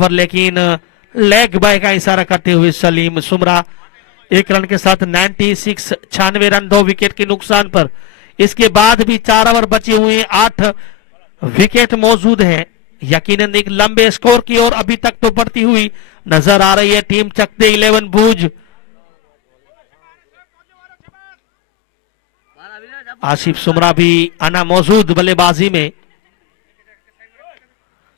पर, लेकिन leg bye का इशारा करते हुए सलीम सुमरा 1 रन के साथ 96 96 रन 2 विकेट के नुकसान पर। इसके बाद भी 4 ओवर बचे हुए, 8 विकेट मौजूद हैं। यकीनन एक लंबे स्कोर की ओर अभी तक तो बढ़ती हुई नजर आ रही है टीम चकते 11 भुज। आसिफ सुमरा भी आना मौजूद बल्लेबाजी में।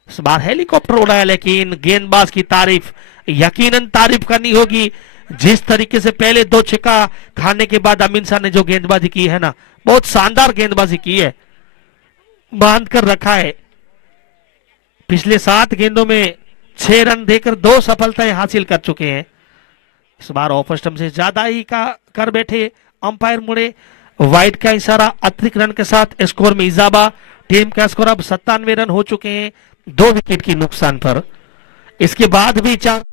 इस बार हेलीकॉप्टर उड़ाया, लेकिन गेंदबाज की तारीफ यकीनन तारीफ करनी होगी। जिस तरीके से पहले 2 छक्का खाने के बाद अमीन शाह ने जो गेंदबाजी की है ना, बहुत शानदार गेंदबाजी की है, बांध कर रखा है। पिछले 7 गेंदों में 6 रन देकर 2 सफलताएं हासिल कर चुके हैं। इस बार ऑफ स्टंप से ज्यादा ही का कर बैठे अंपायर मुड़े। वाइड का इशारा, अतिरिक्त रन के साथ स्कोर में इजाफा। टीम का स्कोर अब 97 रन हो चुके हैं 2 विकेट की नुकसान पर। इसके बाद भी 4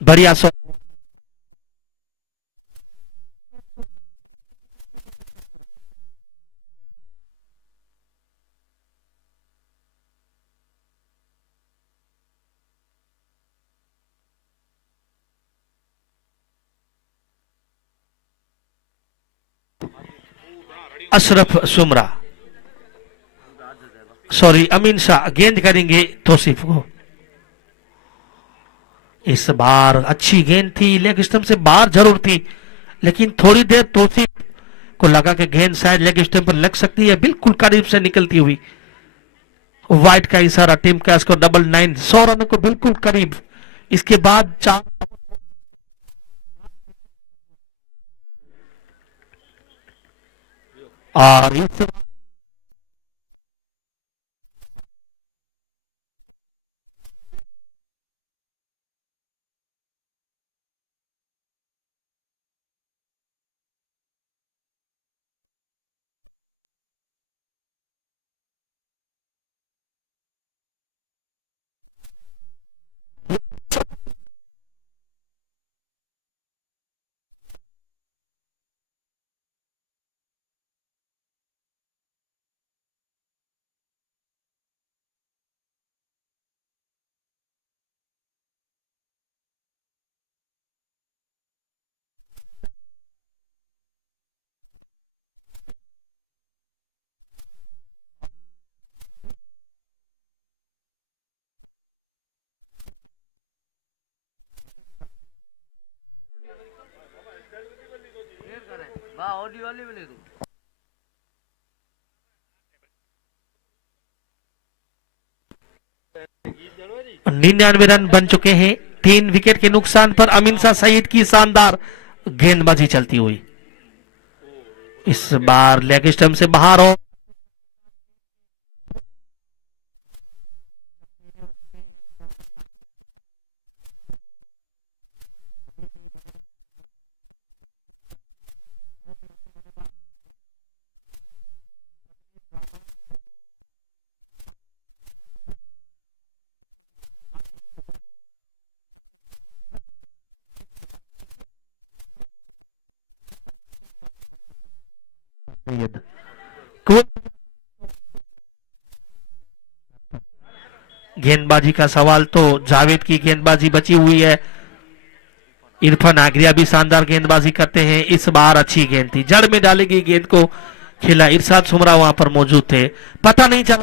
बढ़िया अशरफ सुमरा, सॉरी अमीन शाह गेंद करेंगे तौसीफ को। इस बार अच्छी गेंद थी, लेग स्टंप से बाहर जरूर थी, लेकिन थोड़ी देर तौसीफ को लगा कि गेंद शायद लेग स्टंप पर लग सकती है, बिल्कुल करीब से निकलती हुई। वाइट का इशारा, टीम का स्कोर 99, 100 रन को बिल्कुल करीब। इसके बाद 4 और इस ऑडियो वाली भी ले दूं। 99 रन बन चुके हैं 3 विकेट के नुकसान पर। अमीन शाह सईद की शानदार गेंदबाजी चलती हुई। इस बार लेग स्टंप से बाहर हो, गेंदबाजी का सवाल तो जावेद की गेंदबाजी बची हुई है। इरफान आगरिया भी शानदार गेंदबाजी करते हैं। इस बार अच्छी गेंद थी, जड़ में डालेगी गेंद को खेला। इरशाद सुमरा वहां पर मौजूद थे, पता नहीं चला।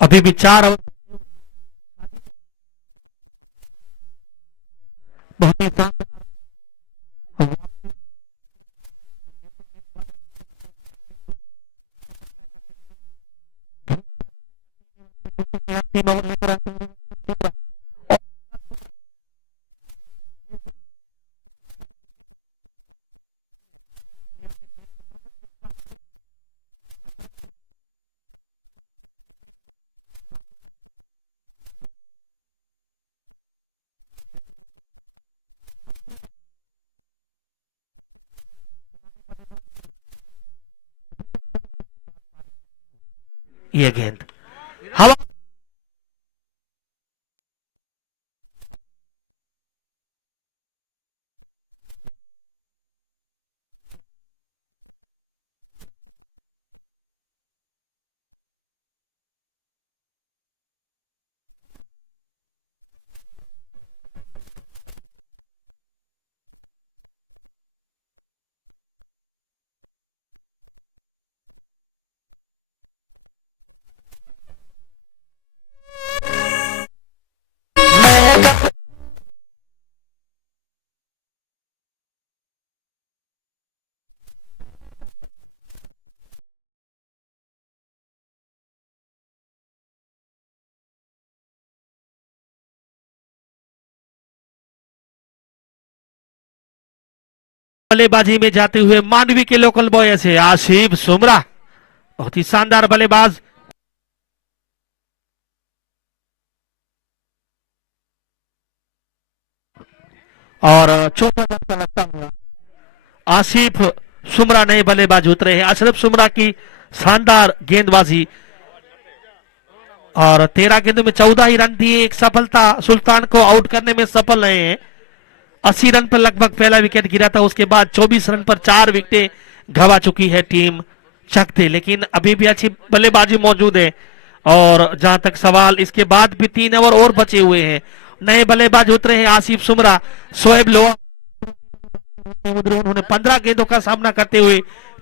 अभी भी 4 ओवर बहुत ही लेकर आते हैं। ये गेंद हवा बल्लेबाजी में जाते हुए मांडवी के लोकल बॉय से आसिफ सुमरा, बहुत ही शानदार बल्लेबाज। और चौथा झटका लगता हुआ आसिफ सुमरा नए बल्लेबाज उतरे हैं। अशरफ सुमरा की शानदार गेंदबाजी और 13 गेंदों में 14 ही रन दिए, एक सफलता, सुल्तान को आउट करने में सफल रहे हैं। 80 रन पर लगभग पहला विकेट गिरा था, उसके बाद 24 रन पर 4 विकेटें गंवा चुकी है टीम चकते, लेकिन अभी भी अच्छी बल्लेबाजी मौजूद है। और जहां तक सवाल, इसके बाद भी 3 ओवर और बचे हुए हैं। नए बल्लेबाज उतरे हैं आसिफ सुमरा, शोएब लोहा, उन्होंने 15 गेंदों का सामना करते हुए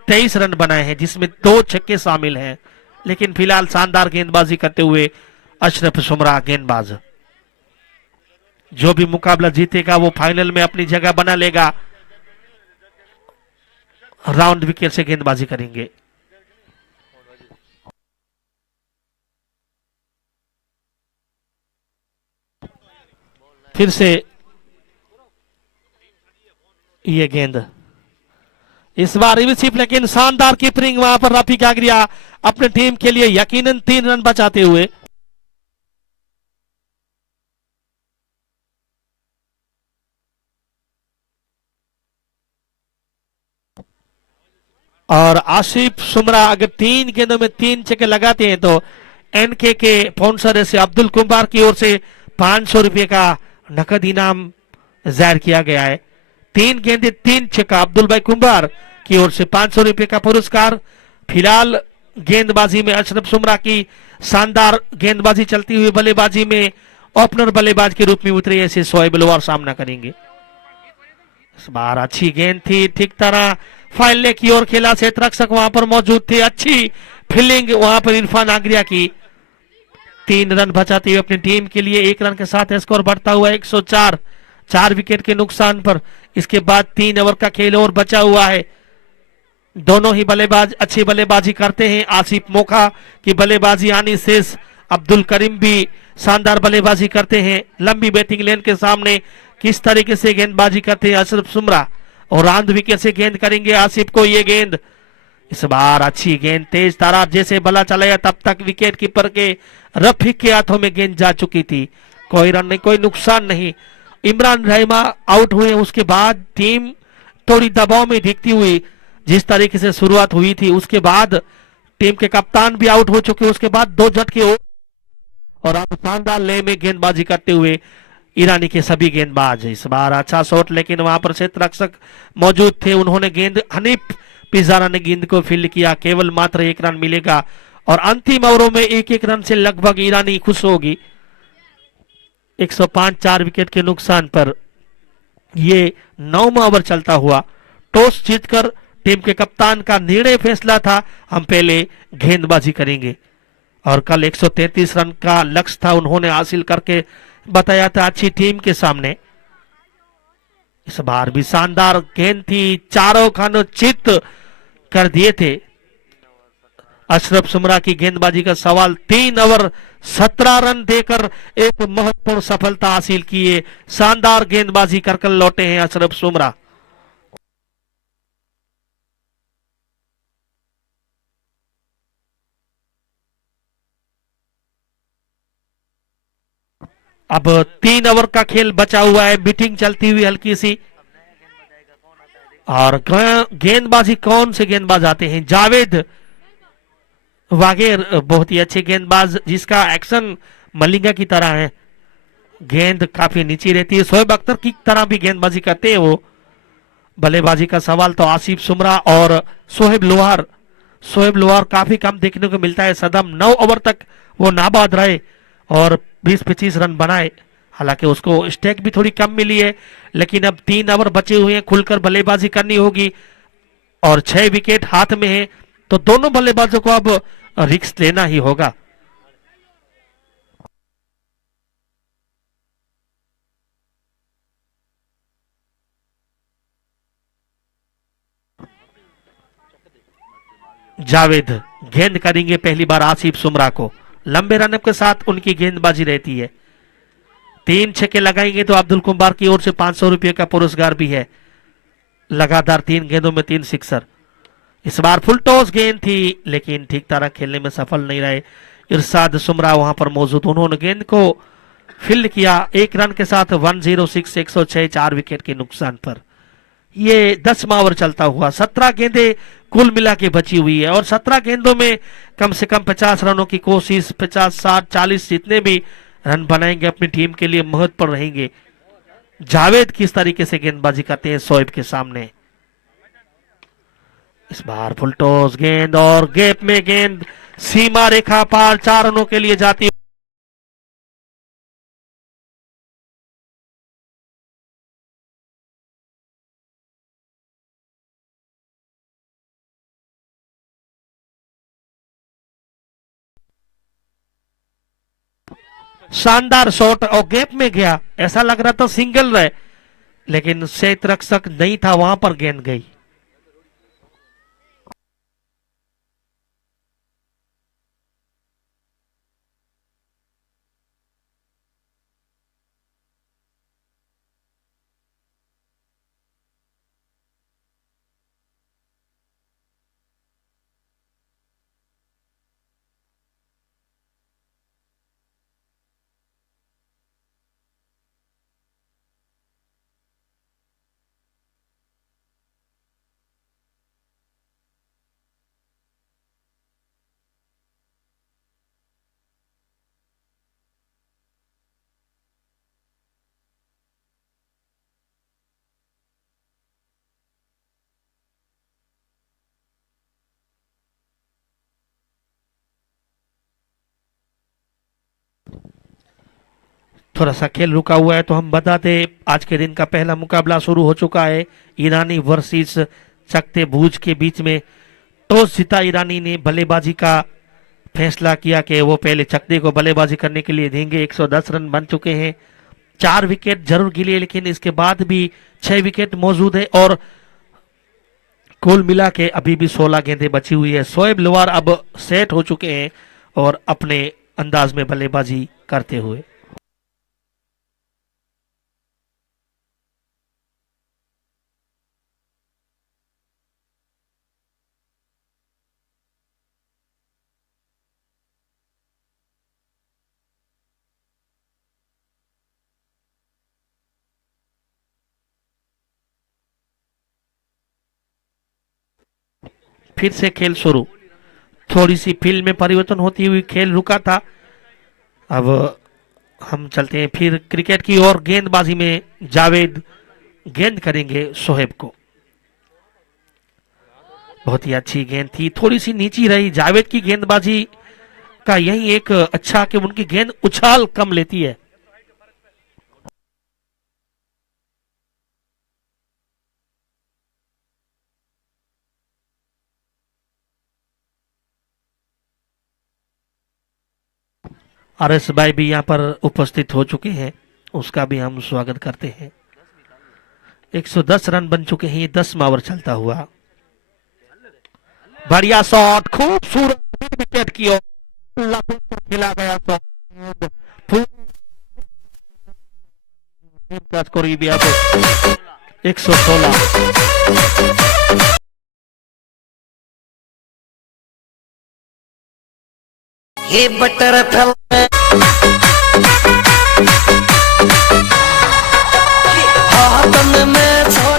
23 रन बनाए हैं, जिसमें 2 छक्के शामिल हैं। लेकिन फिलहाल शानदार गेंदबाजी करते हुए अशरफ सुमरा गेंदबाज, जो भी मुकाबला जीतेगा वो फाइनल में अपनी जगह बना लेगा। राउंड विकेट से गेंदबाजी करेंगे। फिर से ये गेंद, इस बार रिसीव, लेकिन शानदार कीपिंग वहां पर रफीक आगरिया अपने टीम के लिए यकीनन 3 रन बचाते हुए। और आसिफ सुमरा अगर 3 गेंदों में 3 छक्के लगाते हैं तो एनके के स्पॉन्सर से अब्दुल कुमार की ओर से 500 रुपए का नकद इनाम जाहिर किया गया है। 3 गेंदे 3 छक्का, अब्दुल भाई कुंभार की ओर से 500 रुपए का पुरस्कार। फिलहाल गेंदबाजी में अशरफ सुमरा की शानदार गेंदबाजी चलती हुई, बल्लेबाजी में ओपनर बल्लेबाज के रूप में उतरे ऐसे शोएब लोहार सामना करेंगे। इस बार अच्छी गेंद थी, ठीक तरह फाइनल की ओर खेला, क्षेत्ररक्षक वहां पर मौजूद थे, अच्छी फील्डिंग वहां पर इरफान आगरिया की। 3 रन बचाते हुए अपनी टीम के लिए 1 रन के साथ स्कोर बढ़ता हुआ 104, 4 विकेट के नुकसान पर। इसके बाद 3 ओवर का खेल और बचा हुआ है। दोनों ही बल्लेबाज अच्छी बल्लेबाजी करते हैं। आसिफ मोखा की बल्लेबाजी आनी शेष, अब्दुल करीम भी शानदार बल्लेबाजी करते हैं। लंबी बैटिंग लेन के सामने किस तरीके से गेंदबाजी करते हैं अशरफ सुमरा, और राउंड विकेट से गेंद करेंगे आसिफ को ये गेंद। इस बार अच्छी गेंद, तेज ताराब जैसे बला चलाया तब तक विकेट कीपर के रफीक के हाथों में गेंद जा चुकी थी। कोई रन नहीं, कोई नुकसान नहीं। इमरान रहमा आउट हुए, उसके बाद टीम थोड़ी दबाव में दिखती हुई, जिस तरीके से शुरुआत हुई थी, उसके बाद टीम के कप्तान भी आउट हो चुके, उसके बाद 2 झटके और अब शानदार ले में गेंदबाजी करते हुए ईरानी के सभी गेंदबाज। इस बार अच्छा शॉट, लेकिन वहां पर क्षेत्र रक्षक मौजूद थे, उन्होंने गेंद, हनीफ पिजारा ने गेंद को फील्ड किया, केवल मात्र 1 रन मिलेगा। और अंतिम ओवरों में 1-1 रन से लगभग ईरानी खुश होगी। 105, 4 विकेट के नुकसान पर ये 9वां ओवर चलता हुआ। टॉस जीतकर टीम के कप्तान का निर्णय फैसला था, हम पहले गेंदबाजी करेंगे, और कल 133 रन का लक्ष्य था, उन्होंने हासिल करके बताया था अच्छी टीम के सामने। इस बार भी शानदार गेंद थी, चारों खानों चित कर दिए थे। अशरफ सुमरा की गेंदबाजी का सवाल, 3 ओवर 17 रन देकर एक महत्वपूर्ण सफलता हासिल किए। शानदार गेंदबाजी कर लौटे हैं अशरफ सुमरा। अब 3 ओवर का खेल बचा हुआ है, बीटिंग चलती हुई हल्की सी। और गेंदबाजी कौन से गेंदबाज आते हैं? जावेद वागेर बहुत ही अच्छे गेंदबाज, जिसका एक्शन मलिंगा की तरह है। गेंद काफी नीचे रहती है, शोएब अख्तर की तरह भी गेंदबाजी करते हैं वो। बल्लेबाजी का सवाल तो आसिफ सुमरा और शोएब लोहार। शोएब लोहार काफी कम देखने को मिलता है। सदम 9 ओवर तक वो नाबाद रहे और 20-25 रन बनाए। हालांकि उसको स्टेक भी थोड़ी कम मिली है, लेकिन अब 3 ओवर बचे हुए हैं, खुलकर बल्लेबाजी करनी होगी और 6 विकेट हाथ में है, तो दोनों बल्लेबाजों को अब रिस्क लेना ही होगा। जावेद गेंद करेंगे पहली बार आसिफ सुमरा को। लंबे रनअप के साथ उनकी गेंदबाजी रहती है। 3 छक्के लगाएंगे तो अब्दुल कुमार की ओर से 500 रुपये का पुरस्कार भी है। लगातार 3 गेंदों में 3 सिक्सर। इस बार फुल टॉस गेंद थी, लेकिन ठीक तरह खेलने में सफल नहीं रहे। इरशाद सुमरा वहां पर मौजूद, उन्होंने गेंद को फील्ड किया। 1 रन के साथ 106 106 4 विकेट के नुकसान पर। ये 10वां ओवर चलता हुआ 17 गेंदें कुल मिला के बची हुई है और 17 गेंदों में कम से कम 50 रनों की कोशिश। 50 60 40 जितने भी रन बनाएंगे अपनी टीम के लिए महत्वपूर्ण रहेंगे। जावेद किस तरीके से गेंदबाजी करते हैं शोएब के सामने। इस बार फुल टॉस गेंद और गैप में गेंद सीमा रेखा पार 4 रनों के लिए जाती। शानदार शॉट और गैप में गया, ऐसा लग रहा था सिंगल रहे, लेकिन सेत रक्षक नहीं था, वहां पर गेंद गई। थोड़ा सा खेल रुका हुआ है तो हम बताते, आज के दिन का पहला मुकाबला शुरू हो चुका है। ईरानी वर्सेस चकते भूज के बीच में। टॉस जीता ईरानी ने, बल्लेबाजी का फैसला किया कि वो पहले चकते को बल्लेबाजी करने के लिए देंगे। 110 रन बन चुके हैं। 4 विकेट जरूर गिरे, लेकिन इसके बाद भी 6 विकेट मौजूद है और कुल मिला के अभी भी 16 गेंदें बची हुई है। शोएब लोहार अब सेट हो चुके हैं और अपने अंदाज में बल्लेबाजी करते हुए। फिर से खेल शुरू। थोड़ी सी फील्ड में परिवर्तन होती हुई खेल रुका था। अब हम चलते हैं फिर क्रिकेट की ओर। गेंदबाजी में जावेद गेंद करेंगे शोएब को। बहुत ही अच्छी गेंद थी, थोड़ी सी नीची रही। जावेद की गेंदबाजी का यही एक अच्छा कि उनकी गेंद उछाल कम लेती है। आरएस भाई भी यहाँ पर उपस्थित हो चुके हैं, उसका भी हम स्वागत करते हैं। 110 रन बन चुके हैं, 10वां ओवर चलता हुआ। बढ़िया शॉट, खूबसूरत विकेट की ओर लपेट कर खेला गया शॉट। का स्कोर भी अब 116। हे बटर फल हाथन में छोड़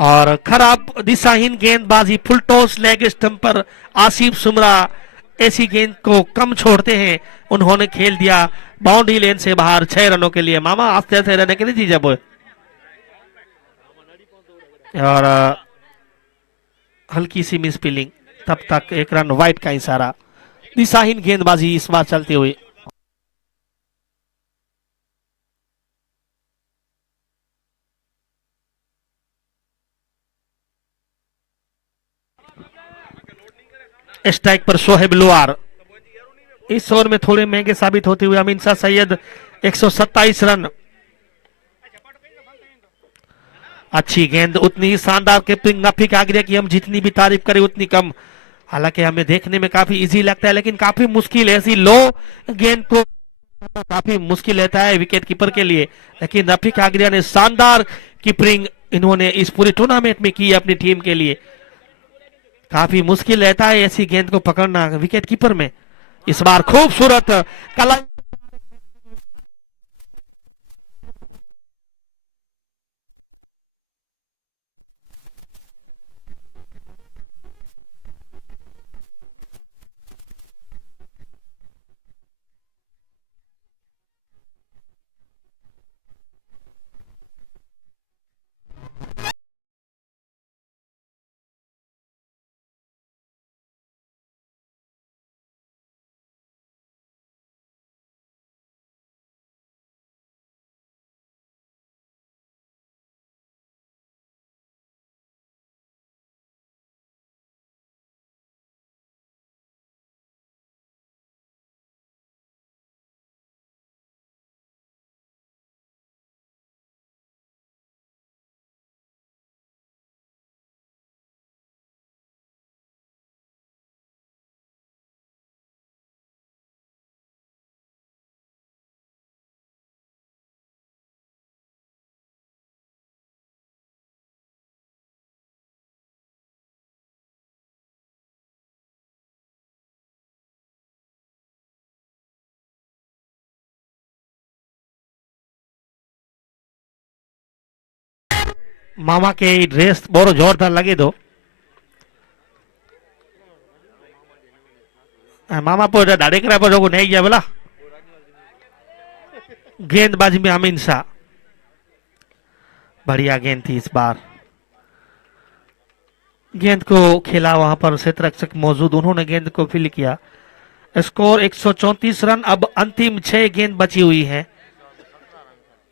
और खराब दिशाहीन गेंदबाजी, फुल टॉस लेग स्टंप पर आसिफ सुमरा ऐसी गेंद को कम छोड़ते हैं, उन्होंने खेल दिया बाउंड्री लेन से बाहर 6 रनों के लिए। मामा आस्ते आस्ते रहने के लिए जी जब और हल्की सी मिस फीलिंग, तब तक 1 रन वाइड का इशारा। दिशाहीन गेंदबाजी इस बार चलते हुए। स्ट्राइक पर शोहेब लोहार, इस ओवर में थोड़े महंगे साबित होते हुए अमीन शाह सैयद 127 रन। अच्छी गेंद, उतनी ही शानदार कीपिंग नफी कागड़िया की हम जितनी भी तारीफ करें उतनी कम। हालांकि हमें देखने में काफी इजी लगता है लेकिन काफी मुश्किल है, ऐसी लो गेंद को काफी मुश्किल रहता है विकेट कीपर के लिए। लेकिन नफी कागड़िया ने शानदार कीपिंग इन्होंने इस पूरे टूर्नामेंट में की है अपनी टीम के लिए। काफी मुश्किल रहता है ऐसी गेंद को पकड़ना विकेट कीपर में। इस बार खूबसूरत कला, मामा के ड्रेस बहुत जोरदार लगे दो। मामा पर दाढ़ी करा पर नहीं गया बोला। गेंदबाजी में अमीन शाह, बढ़िया गेंद थी इस बार। गेंद को खेला वहां पर क्षेत्ररक्षक मौजूद, उन्होंने गेंद को फील किया। Score 134 run. अब अंतिम 6 गेंद बची हुई है।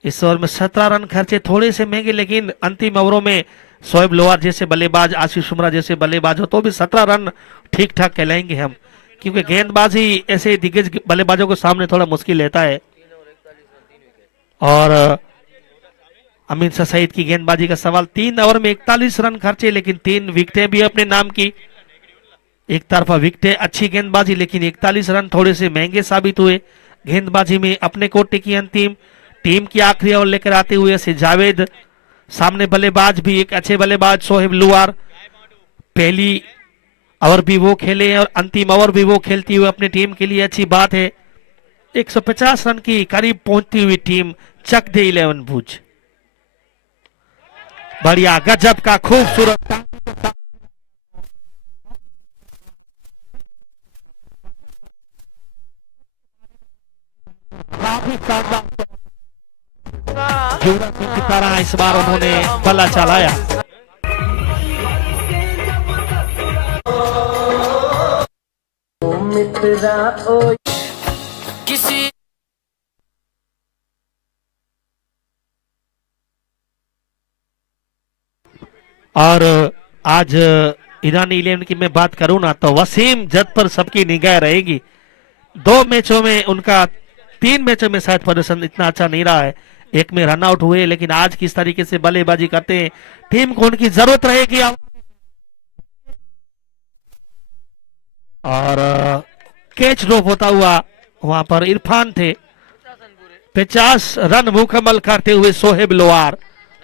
इस ओवर में 17 रन खर्चे थोड़े से महंगे, लेकिन अंतिम ओवरों में शोएब लोहार जैसे बल्लेबाज, आशीष सुमरा जैसे बल्लेबाज हो तो भी 17 रन ठीक ठाक कहलाएंगे हम, क्योंकि गेंदबाजी ऐसे दिग्गज बल्लेबाजों के सामने थोड़ा मुश्किल रहता है। और अमीन शाह सईद की गेंदबाजी का सवाल, 3 ओवर में 41 रन खर्चे, लेकिन 3 विकेटें भी अपने नाम की। एक तरफा विकेटें, अच्छी गेंदबाजी, लेकिन 41 रन थोड़े से महंगे साबित हुए। गेंदबाजी में अपने कोटे की अंतिम टीम की आखिरी ओवर लेकर आते हुए से जावेद, सामने बल्लेबाज भी एक अच्छे बल्लेबाज शोहेब लोहार, पहली ओवर भी वो खेले और अंतिम ओवर भी वो खेलती हुए अपनी टीम के लिए अच्छी बात है। 150 रन की करीब पहुंचती हुई टीम चक दे 11 भुज। बढ़िया गजब का खूबसूरत काफी शानदार युवराज सिंह की तरह इस बार उन्होंने बल्ला चलाया। किसी और आज ईरानी 11 की मैं बात करूं ना तो वसीम जद पर सबकी निगाह रहेगी। 2 मैचों में उनका, 3 मैचों में शायद प्रदर्शन इतना अच्छा नहीं रहा है। एक में रन आउट हुए, लेकिन आज किस तरीके से बल्लेबाजी करते हैं, टीम को उनकी जरूरत रहेगी। और कैच ड्रॉप होता हुआ वहां पर इरफान थे। 50 रन मुकम्मल करते हुए शोहेब लोहार,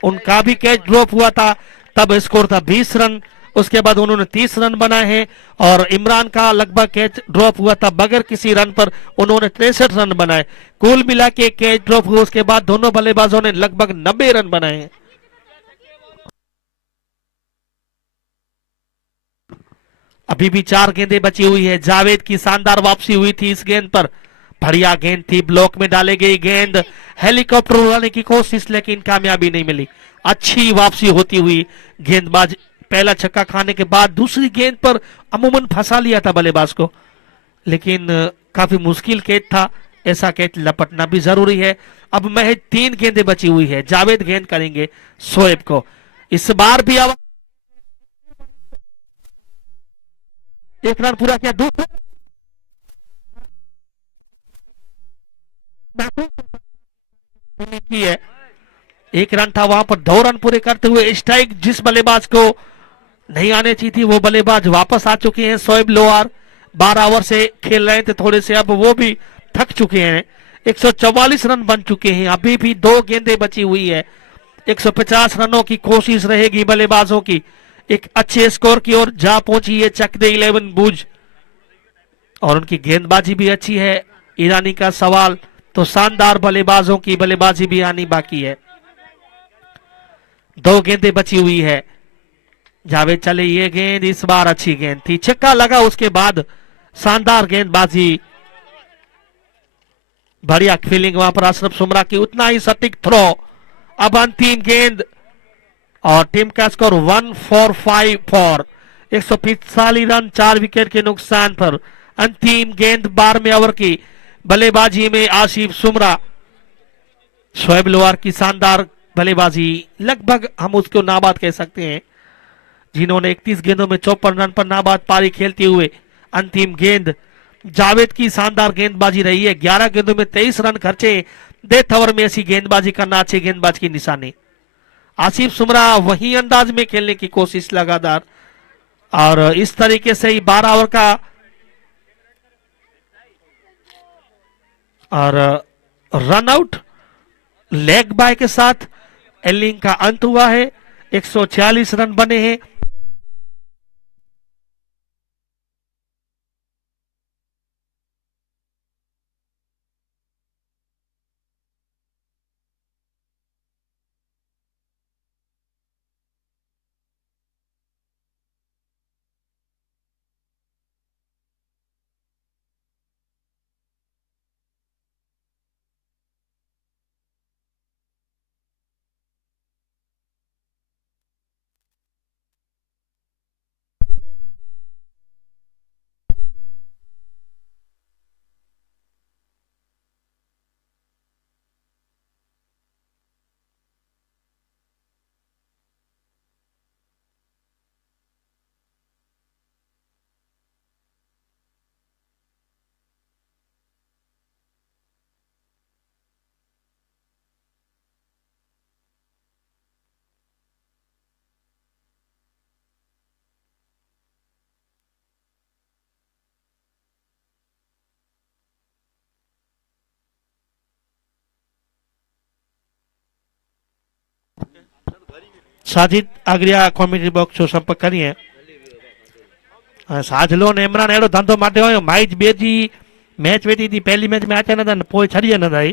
उनका भी कैच ड्रॉप हुआ था, तब स्कोर था 20 रन। उसके बाद उन्होंने 30 रन बनाए हैं और इमरान का लगभग कैच ड्रॉप हुआ था बगैर किसी रन पर, उन्होंने 63 रन बनाए। कुल मिला के कैच ड्रॉप हुआ उसके बाद दोनों बल्लेबाजों ने लगभग 90 रन बनाए हैं। अभी भी 4 गेंदें बची हुई है। जावेद की शानदार वापसी हुई थी इस गेंद पर, बढ़िया गेंद थी, ब्लॉक में डाले गई गेंद, हेलीकॉप्टर उड़ाने की कोशिश लेकिन कामयाबी नहीं मिली। अच्छी वापसी होती हुई गेंदबाज पहला छक्का खाने के बाद दूसरी गेंद पर अमूमन फंसा लिया था बल्लेबाज को, लेकिन काफी मुश्किल कैच था, ऐसा कैच लपटना भी जरूरी है। अब महज 3 गेंदें बची हुई है। जावेद गेंद करेंगे शोएब को, इस बार भी एक रन पूरा किया, दूसरा की है, 1 रन था, वहां पर 2 रन पूरे करते हुए स्ट्राइक जिस बल्लेबाज को नहीं आने चाहिए थी वो बल्लेबाज वापस आ चुके हैं। शोएब लोहार 12 ओवर से खेल रहे थे थोड़े से, अब वो भी थक चुके हैं। 144 रन बन चुके हैं, अभी भी 2 गेंदें बची हुई है। 150 रनों की कोशिश रहेगी बल्लेबाजों की, एक अच्छे स्कोर की ओर जा पहुंची है चक दे 11 भुज, और उनकी गेंदबाजी भी अच्छी है। ईरानी का सवाल तो शानदार बल्लेबाजों की बल्लेबाजी भी आनी बाकी है। 2 गेंदें बची हुई है। जावेद चले, ये गेंद इस बार अच्छी गेंद थी, छक्का लगा, उसके बाद शानदार गेंदबाजी, बढ़िया फील्डिंग वहां पर अशरफ सुमरा की, उतना ही सटीक थ्रो। अब अंतिम गेंद और टीम का स्कोर 145 फॉर 145 रन, 4 विकेट के नुकसान पर। अंतिम गेंद 12वें ओवर की बल्लेबाजी में आसिफ सुमरा, शोएब लोहार की शानदार बल्लेबाजी, लगभग हम उसको नाबाद कह सकते हैं, जिन्होंने 31 गेंदों में 54 रन पर नाबाद पारी खेलते हुए अंतिम गेंद। जावेद की शानदार गेंदबाजी रही है, 11 गेंदों में 23 रन खर्चे। डेथ ओवर में ऐसी गेंदबाजी करना अच्छे गेंदबाज की निशानी। आसिफ सुमरा वही अंदाज में खेलने की कोशिश लगातार, और इस तरीके से ही 12 ओवर का और रन आउट लेग बाय के साथ इनिंग का अंत हुआ है। 146 रन बने हैं। साजिद आगरिया कॉमेडी बॉक्स जो संपर्क करिए। साजलो ने इमरान एड़ो धंधो माटे होयो, माइज बेजी मैच वेठी थी, पहली मैच में आचा न पोइ छड़िया न था।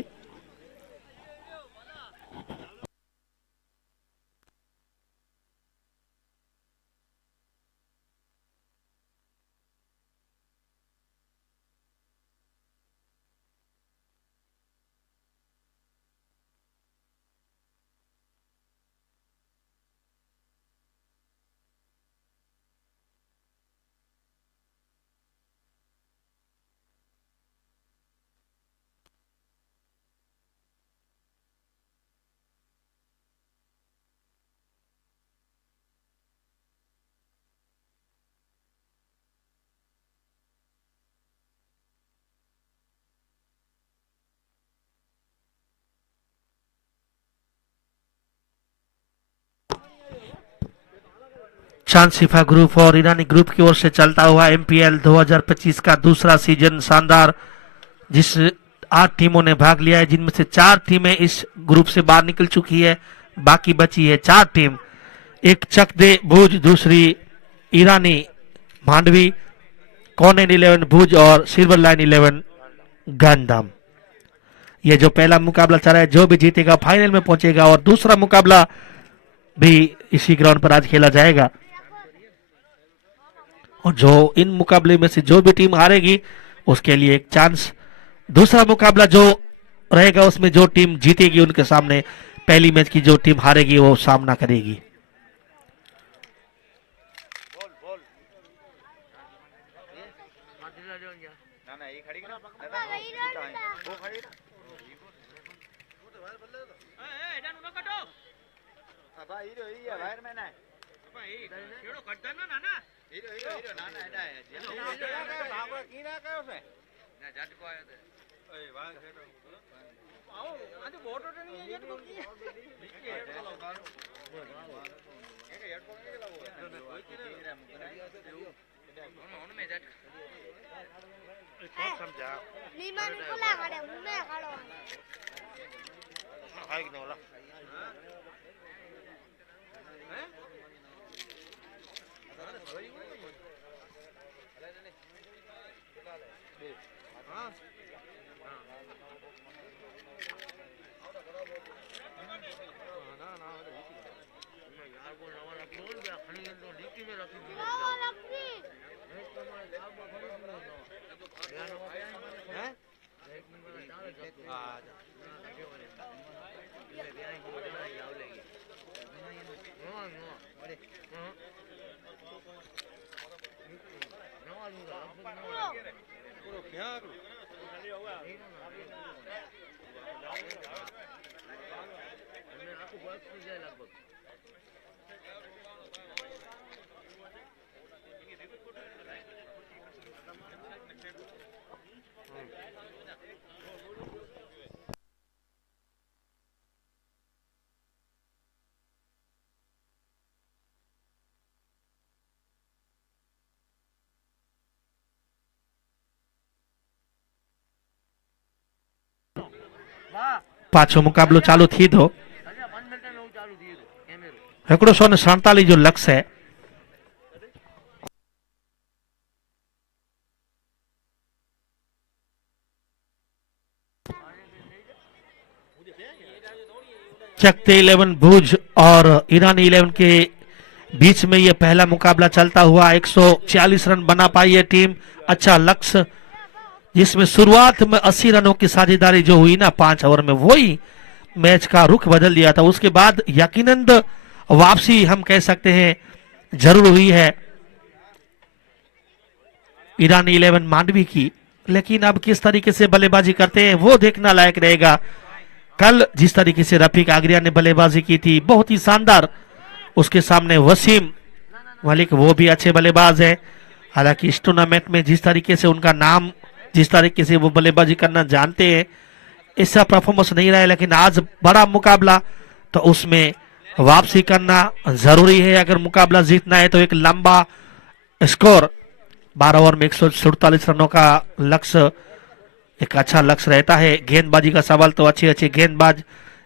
चांद शिफा ग्रुप और ईरानी ग्रुप की ओर से चलता हुआ एमपीएल 2025 का दूसरा सीजन शानदार, जिस 8 टीमों ने भाग लिया है, जिनमें से 4 टीमें इस ग्रुप से बाहर निकल चुकी है, बाकी बची है 4 टीम। एक चकदे भुज, दूसरी ईरानी मांडवी, कॉनेन 11 भुज और सिल्वर लाइन 11 गांधीधाम। ये जो पहला मुकाबला चल रहा है, जो भी जीतेगा फाइनल में पहुंचेगा, और दूसरा मुकाबला भी इसी ग्राउंड पर आज खेला जाएगा। और जो इन मुकाबले में से जो भी टीम हारेगी उसके लिए एक चांस। दूसरा मुकाबला जो रहेगा उसमें जो टीम जीतेगी उनके सामने पहली मैच की जो टीम हारेगी वो सामना करेगी। पाछो मुकाबलो चालू थी तो 147 जो लक्ष्य है चकते 11 भुज और ईरानी 11 के बीच में ये पहला मुकाबला चलता हुआ 140 रन बना पाई है टीम। अच्छा लक्ष्य जिसमें शुरुआत में 80 रनों की साझेदारी जो हुई ना 5 ओवर में वही मैच का रुख बदल दिया था। उसके बाद यकीनन वापसी हम कह सकते हैं जरूर हुई है ईरानी 11 मांडवी की, लेकिन अब किस तरीके से बल्लेबाजी करते हैं वो देखना लायक रहेगा। कल जिस तरीके से रफीक आगरिया ने बल्लेबाजी की थी बहुत ही शानदार, उसके सामने वसीम मलिक वो भी अच्छे बल्लेबाज हैं। हालांकि इस टूर्नामेंट में जिस तरीके से उनका नाम जिस तरीके से वो बल्लेबाजी करना जानते हैं ऐसा परफॉर्मेंस नहीं रहा है, लेकिन आज बड़ा मुकाबला तो उसमें वापसी करना जरूरी है। अगर मुकाबला जीतना है तो एक लंबा स्कोर 12 ओवर में 147 रनों का लक्ष्य एक अच्छा लक्ष्य रहता है। गेंदबाजी का सवाल तो अच्छे अच्छे गेंदबाज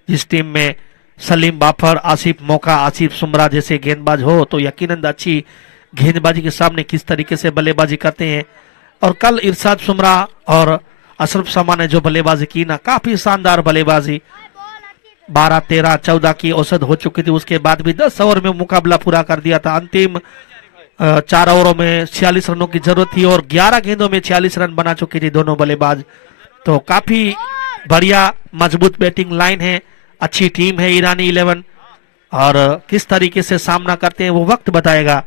जिस टीम में सलीम बाफर, आसिफ मौका, आसिफ सुमरा जैसे गेंदबाज हो तो यकीनन अच्छी गेंदबाजी के सामने किस तरीके से बल्लेबाजी करते हैं। और कल इरशाद सुमरा और अशरफ शर्मा ने जो बल्लेबाजी की ना काफी शानदार बल्लेबाजी, 12, 13, 14 की औसत हो चुकी थी, उसके बाद भी 10 ओवर में मुकाबला पूरा कर दिया था। अंतिम 4 ओवरों में 46 रनों की जरूरत थी और 11 गेंदों में 46 रन बना चुकी थी दोनों बल्लेबाज। तो काफी बढ़िया मजबूत बैटिंग लाइन है, अच्छी टीम है ईरानी 11 और किस तरीके से सामना करते हैं वो वक्त बताएगा।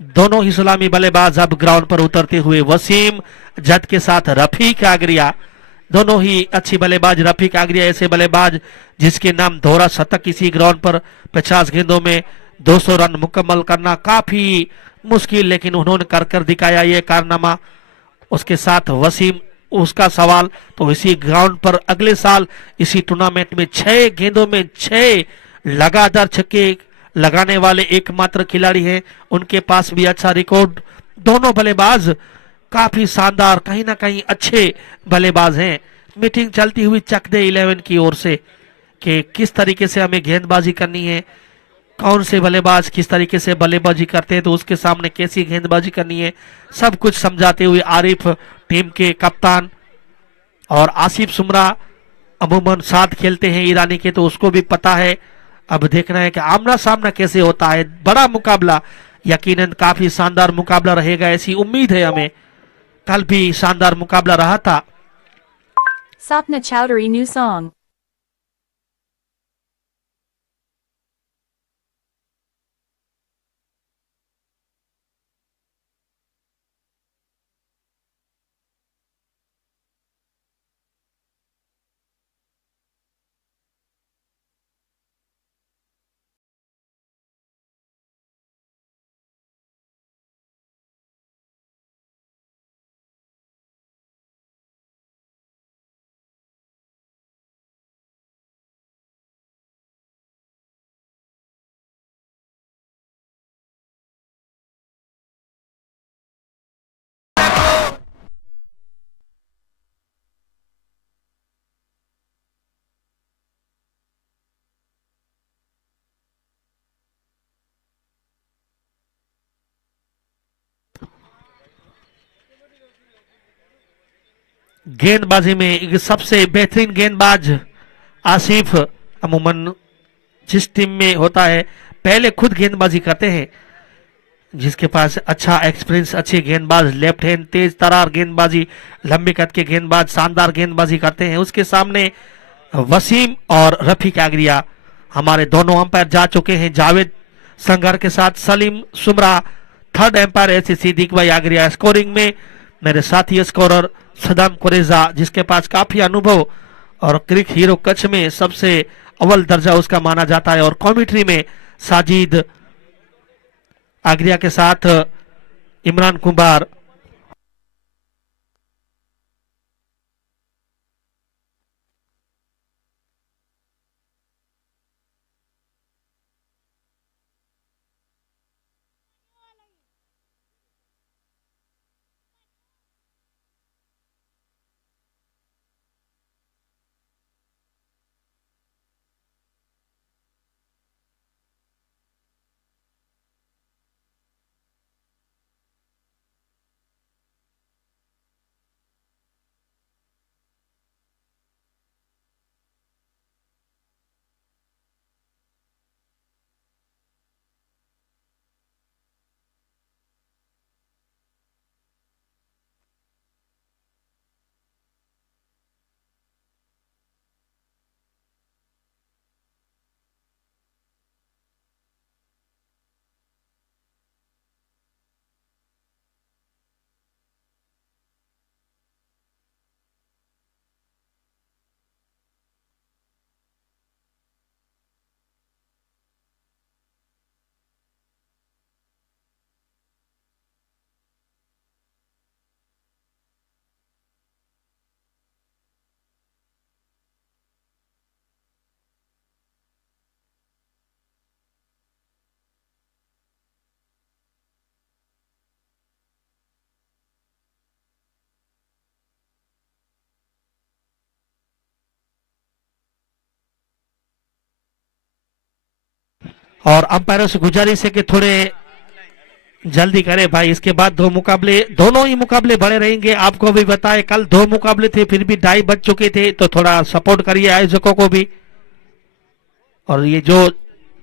दोनों ही सलामी बल्लेबाज अब ग्राउंड पर उतरते हुए वसीम जद के साथ रफीक आगरिया, दोनों ही अच्छी बल्लेबाज। रफीक आगरिया ऐसे बल्लेबाज जिसके नाम दोहरा शतक इसी ग्राउंड पर 50 गेंदों में 200 रन मुकम्मल करना काफी मुश्किल, लेकिन उन्होंने कर दिखाया ये कारनामा। उसके साथ वसीम उसका सवाल तो इसी ग्राउंड पर अगले साल इसी टूर्नामेंट में 6 गेंदों में 6 लगातार छक्के लगाने वाले एकमात्र खिलाड़ी हैं, उनके पास भी अच्छा रिकॉर्ड। दोनों बल्लेबाज काफी शानदार कहीं ना कहीं अच्छे बल्लेबाज हैं। मीटिंग चलती हुई चकदे 11 की ओर से कि किस तरीके से हमें गेंदबाजी करनी है, कौन से बल्लेबाज किस तरीके से बल्लेबाजी करते हैं तो उसके सामने कैसी गेंदबाजी करनी है, सब कुछ समझाते हुए आरिफ टीम के कप्तान और आसिफ सुमरा अमूमन साथ खेलते हैं ईरानी के तो उसको भी पता है। अब देखना है कि आमना सामना कैसे होता है। बड़ा मुकाबला यकीनन काफी शानदार मुकाबला रहेगा, ऐसी उम्मीद है हमें। कल भी शानदार मुकाबला रहा था। Sapna Chowdhury new song. गेंदबाजी में एक सबसे बेहतरीन गेंदबाज आसिफ अमूमन जिस टीम में होता है पहले खुद गेंदबाजी करते हैं, जिसके पास अच्छा एक्सपीरियंस, अच्छे गेंदबाज, लेफ्ट हैंड तेज तरार गेंदबाजी, लंबे कद के गेंदबाज शानदार गेंदबाजी करते हैं। उसके सामने वसीम और रफीक आगरिया, हमारे दोनों अंपायर जा चुके हैं। जावेद संगर के साथ सलीम सुमरा, थर्ड एम्पायर ऐसे सिद्दीक भाई आगरिया। स्कोरिंग में मेरे साथी स्कोरर सदाम कुरेजा, जिसके पास काफी अनुभव और क्रिक हीरो कच्छ में सबसे अव्वल दर्जा उसका माना जाता है। और कॉमेंट्री में साजिद आगरिया के साथ इमरान कुमार। और अंपायरों से गुजारिश है कि थोड़े जल्दी करें भाई, इसके बाद दो मुकाबले, दोनों ही मुकाबले बड़े रहेंगे। आपको भी बताएं कल दो मुकाबले थे फिर भी 2:30 बज चुके थे, तो थोड़ा सपोर्ट करिए आयोजकों को भी। और ये जो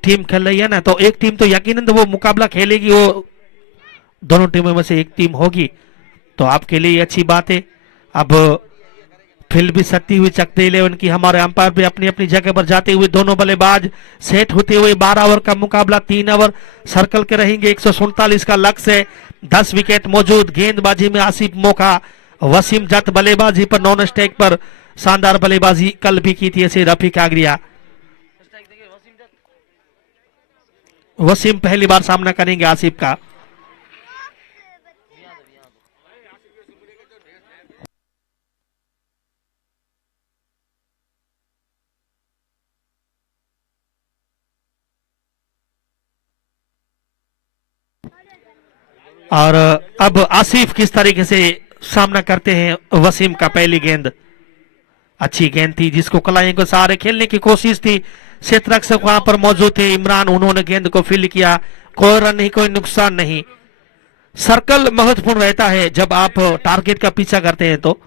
टीम खेल रही है ना, तो एक टीम तो यकीनन वो मुकाबला खेलेगी, वो दोनों टीमों में से एक टीम होगी, तो आपके लिए अच्छी बात है। अब फील्ड भी सत्ती हुई चकते 11 की, हमारे अंपायर भी अपनी अपनी जगह पर जाते हुए, दोनों बल्लेबाज सेट होते हुए। 12 ओवर का मुकाबला, 3 ओवर सर्कल के रहेंगे। 147 का लक्ष्य है, 10 विकेट मौजूद। गेंदबाजी में आसिफ मौका, वसीम जट बल्लेबाजी पर नॉन स्ट्राइक पर शानदार बल्लेबाजी कल भी की थी ऐसे रफीक आगरिया। वसीम पहली बार सामना करेंगे आसिफ का। और अब आसिफ किस तरीके से सामना करते हैं वसीम का। पहली गेंद अच्छी गेंद थी, जिसको कलाइयों के सहारे खेलने की कोशिश थी। क्षेत्ररक्षक वहां पर मौजूद थे इमरान, उन्होंने गेंद को फील्ड किया। कोई रन नहीं, कोई नुकसान नहीं। सर्कल महत्वपूर्ण रहता है जब आप टारगेट का पीछा करते हैं तो।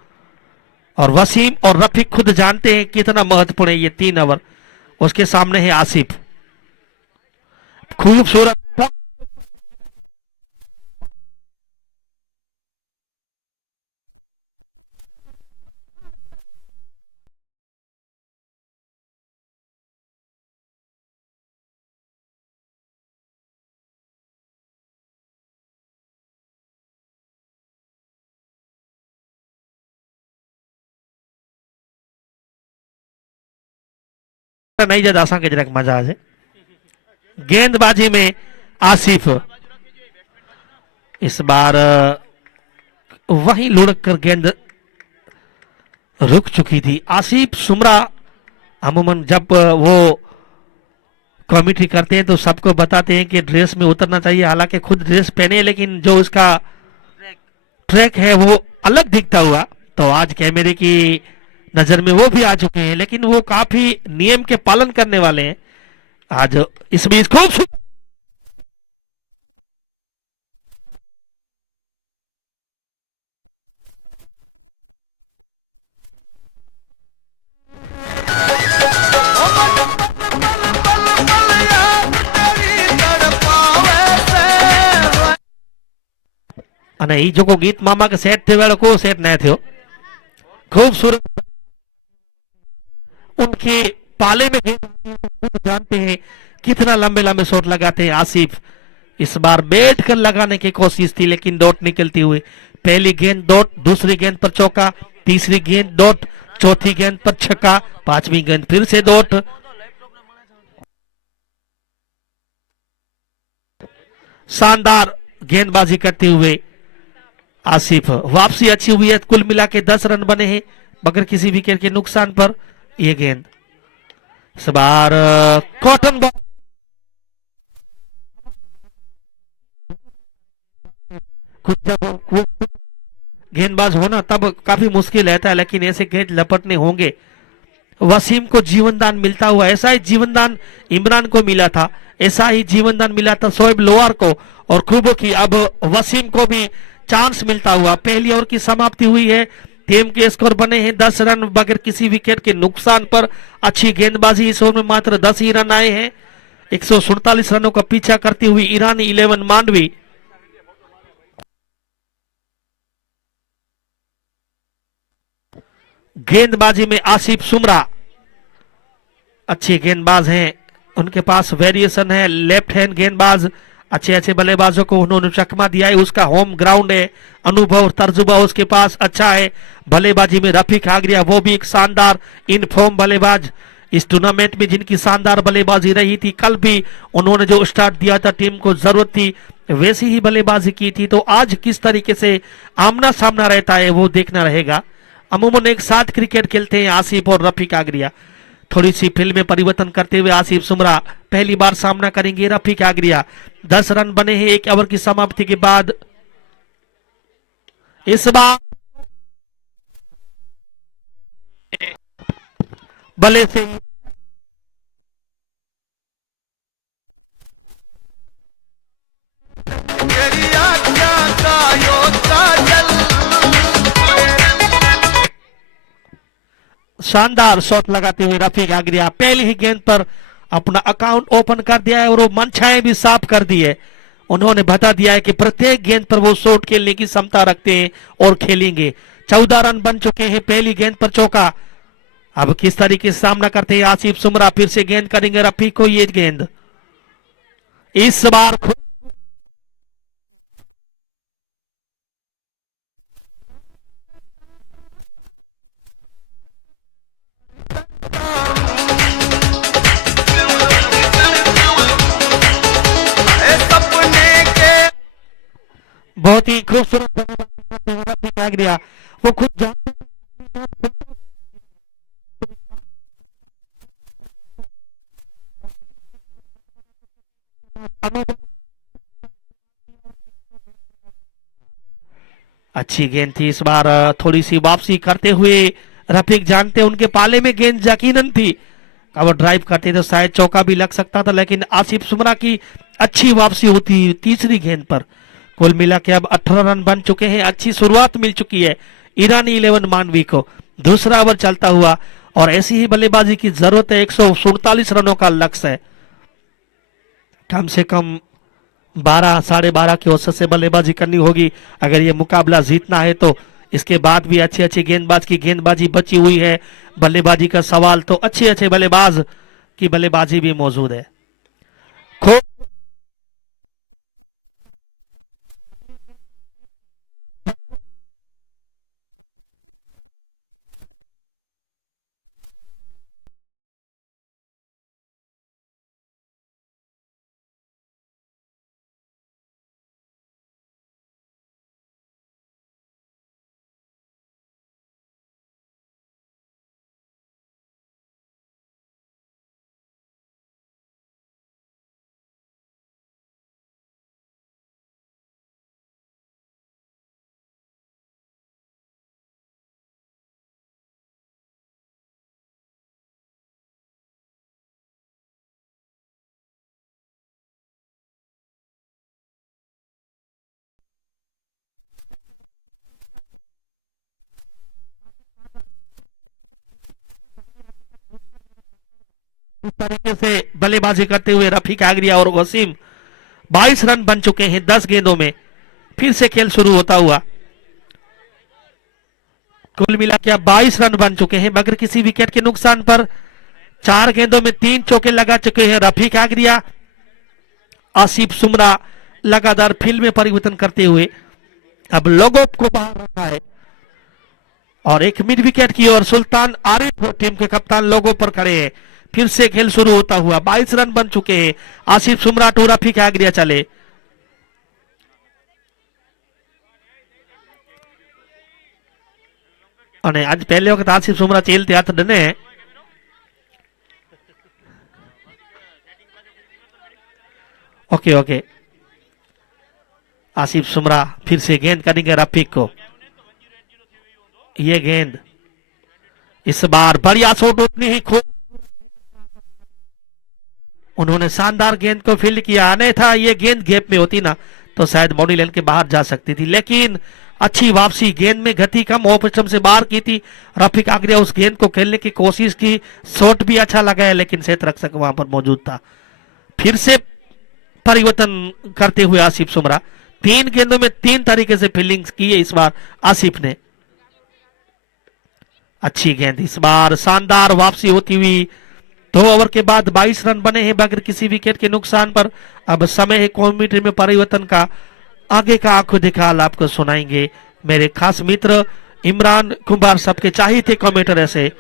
और वसीम और रफीक खुद जानते हैं कितना महत्वपूर्ण है ये 3 ओवर। उसके सामने है आसिफ, खूबसूरत नहीं ज्यादा आसान के जरक मजा है गेंदबाजी में आसिफ इस बार वहीं लुढ़क कर गेंद रुक चुकी थी। आसिफ सुमरा अमूमन जब वो कमेंट्री करते हैं तो सबको बताते हैं कि ड्रेस में उतरना चाहिए, हालांकि खुद ड्रेस पहने लेकिन जो उसका ट्रैक है वो अलग दिखता हुआ, तो आज कैमरे की नजर में वो भी आ चुके हैं, लेकिन वो काफी नियम के पालन करने वाले हैं। आज इस बीच खूब અને એ જો ગીત મામા કે સેટ थे वाला को सेट नहीं थे खूबसूरत उनके पाले में गेंद जानते हैं कितना लंबे लंबे शॉट लगाते हैं आसिफ। इस बार बैठ कर लगाने की कोशिश थी लेकिन डॉट निकलती हुई। पहली गेंद डॉट, दूसरी गेंद पर चौका, तीसरी गेंद डॉट, चौथी गेंद पर छक्का, पांचवी गेंद फिर से डॉट। शानदार गेंदबाजी करते हुए आसिफ, वापसी अच्छी हुई है, कुल मिला के 10 रन बने हैं बगैर किसी विकेट के नुकसान पर। यह गेंद इस बार कॉटन बॉल खुद जब गेंदबाज होना तब काफी मुश्किल रहता है, लेकिन ऐसे गेंद लपटने होंगे। वसीम को जीवनदान मिलता हुआ, ऐसा ही जीवनदान इमरान को मिला था, ऐसा ही जीवनदान मिला था शोएब लोहार को और खूबो की। अब वसीम को भी चांस मिलता हुआ। पहली ओवर की समाप्ति हुई है, टीम के स्कोर बने हैं 10 रन बगैर किसी विकेट के नुकसान पर। अच्छी गेंदबाजी, इस ओवर में मात्र 10 ही रन आए हैं। 147 रनों का पीछा करती हुई ईरानी 11 मांडवी गेंदबाजी में आसिफ सुमरा अच्छे गेंदबाज हैं, उनके पास वेरिएशन है, लेफ्ट हैंड गेंदबाज। अच्छे अच्छे बल्लेबाजों को उन्होंने चकमा दिया है, उसका होम ग्राउंड है, अनुभव तर्जुबा उसके पास अच्छा है। बल्लेबाजी में रफीक आगरिया, वो भी एक शानदार इन फॉर्म बल्लेबाज, इस टूर्नामेंट में जिनकी शानदार बल्लेबाजी रही थी। कल भी उन्होंने जो स्टार्ट दिया था, टीम को जरूरत थी वैसी ही बल्लेबाजी की थी, तो आज किस तरीके से आमना सामना रहता है वो देखना रहेगा। अमूमन एक साथ क्रिकेट खेलते हैं आसिफ और रफीक आगरिया। थोड़ी सी फील्ड में परिवर्तन करते हुए आसिफ सुमरा पहली बार सामना करेंगे रफीक आगरिया। 10 रन बने हैं 1 ओवर की समाप्ति के बाद। इस बार बल्ले से शानदार शॉट लगाते हुए रफीक आगरिया पहली ही गेंद पर अपना अकाउंट ओपन कर दिया है और वो मनछाएं भी साफ कर दी है। उन्होंने बता दिया है कि प्रत्येक गेंद पर वो शॉट खेलने की क्षमता रखते हैं और खेलेंगे। 14 रन बन चुके हैं, पहली गेंद पर चौका। अब किस तरीके से सामना करते हैं आसिफ सुमरा, फिर से गेंद करेंगे रफीक को। ये गेंद इस बार बहुत ही खूबसूरत रफीक आगरिया, वो खुद जानते अच्छी गेंद थी। इस बार थोड़ी सी वापसी करते हुए रफीक जानते उनके पाले में गेंद यकीनन थी, अब ड्राइव करते तो शायद चौका भी लग सकता था, लेकिन आसिफ सुमरा की अच्छी वापसी होती तीसरी गेंद पर। कुल मिला के अब 18 रन बन चुके हैं, अच्छी शुरुआत मिल चुकी है ईरानी 11 मानवी को। दूसरा ओवर चलता हुआ और ऐसी ही बल्लेबाजी की जरूरत है। 147 रनों का लक्ष्य है, कम से कम 12 साढ़े 12 की औसत से बल्लेबाजी करनी होगी अगर ये मुकाबला जीतना है तो। इसके बाद भी अच्छी अच्छी गेंदबाज की गेंदबाजी बची हुई है। बल्लेबाजी का सवाल तो अच्छे अच्छे बल्लेबाज की बल्लेबाजी भी मौजूद है। इस तरीके से बल्लेबाजी करते हुए रफीक आगरिया और वसीम 22 रन बन चुके हैं 10 गेंदों में। फिर से खेल शुरू होता हुआ, कुल मिला के 22 रन बन चुके हैं मगर किसी विकेट के नुकसान पर। 4 गेंदों में 3 चौके लगा चुके हैं रफीक आगरिया। आसिफ सुमरा लगातार फील्ड में परिवर्तन करते हुए अब लोगों को बाहर रखा है और एक मिड विकेट की ओर सुल्तान आरिफ टीम के कप्तान लोगों पर खड़े हैं। फिर से खेल शुरू होता हुआ 22 रन बन चुके हैं। आसिफ सुमरा टू रफीक आगरिया चले। અને આજ પહેલી વખત આસિફ સુમરા ચેલથી હાથ ડને ओके ओके आसिफ सुमरा फिर से गेंद करेंगे रफीक को। ये गेंद इस बार बढ़िया शॉट, उतनी ही खूब उन्होंने शानदार गेंद को फील्ड किया। अन्यथा ये गेंद गैप में होती ना तो शायद बॉडी लाइन के बाहर जा सकती थी, लेकिन अच्छी वापसी, गेंद में गति कम ऑफ स्टंप से बाहर की थी रफीक आगरिया। उस गेंद को खेलने की कोशिश की, शॉट भी अच्छा लगा है लेकिन सेत रक्षक वहां पर मौजूद था। फिर से परिवर्तन करते हुए आसिफ सुमरा 3 गेंदों में 3 तरीके से फील्डिंग की है इस बार आसिफ ने। अच्छी गेंद, इस बार शानदार वापसी होती हुई। 2 ओवर के बाद 22 रन बने हैं बगैर किसी विकेट के नुकसान पर। अब समय है कमेंट्री में परिवर्तन का। आगे का आंखों देखा हाल आपको सुनाएंगे मेरे खास मित्र इमरान कुमार, सबके चाहिए कमेंटर ऐसे।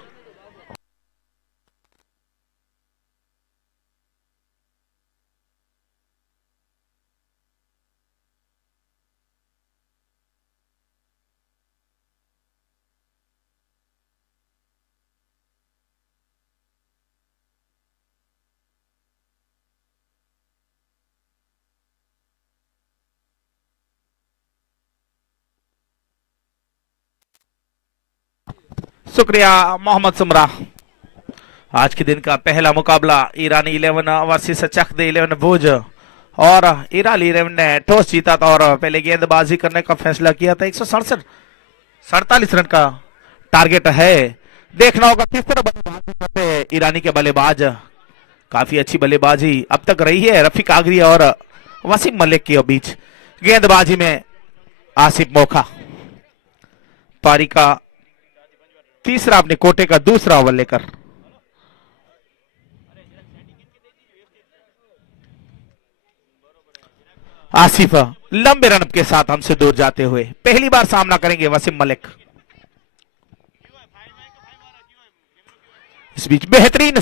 शुक्रिया मोहम्मद सुमरा। आज के दिन का पहला मुकाबला ईरानी 11 वर्सेस चकदे 11 भुज, और ईरानी 11 ने टॉस जीता था और पहले गेंदबाजी करने का फैसला किया था। 147 रन का टारगेट है। देखना होगा किस तरह बल्लेबाजी करते हैं ईरानी के बल्लेबाज। काफी अच्छी बल्लेबाजी अब तक रही है रफीक आगरिया और वसीम मलिक के बीच। गेंदबाजी में आसिफ मोखा पारी का तीसरा, अपने कोटे का दूसरा ओवर लेकर आसिफ लंबे रन के साथ हमसे दूर जाते हुए पहली बार सामना करेंगे वसीम मलिक। इस बीच बेहतरीन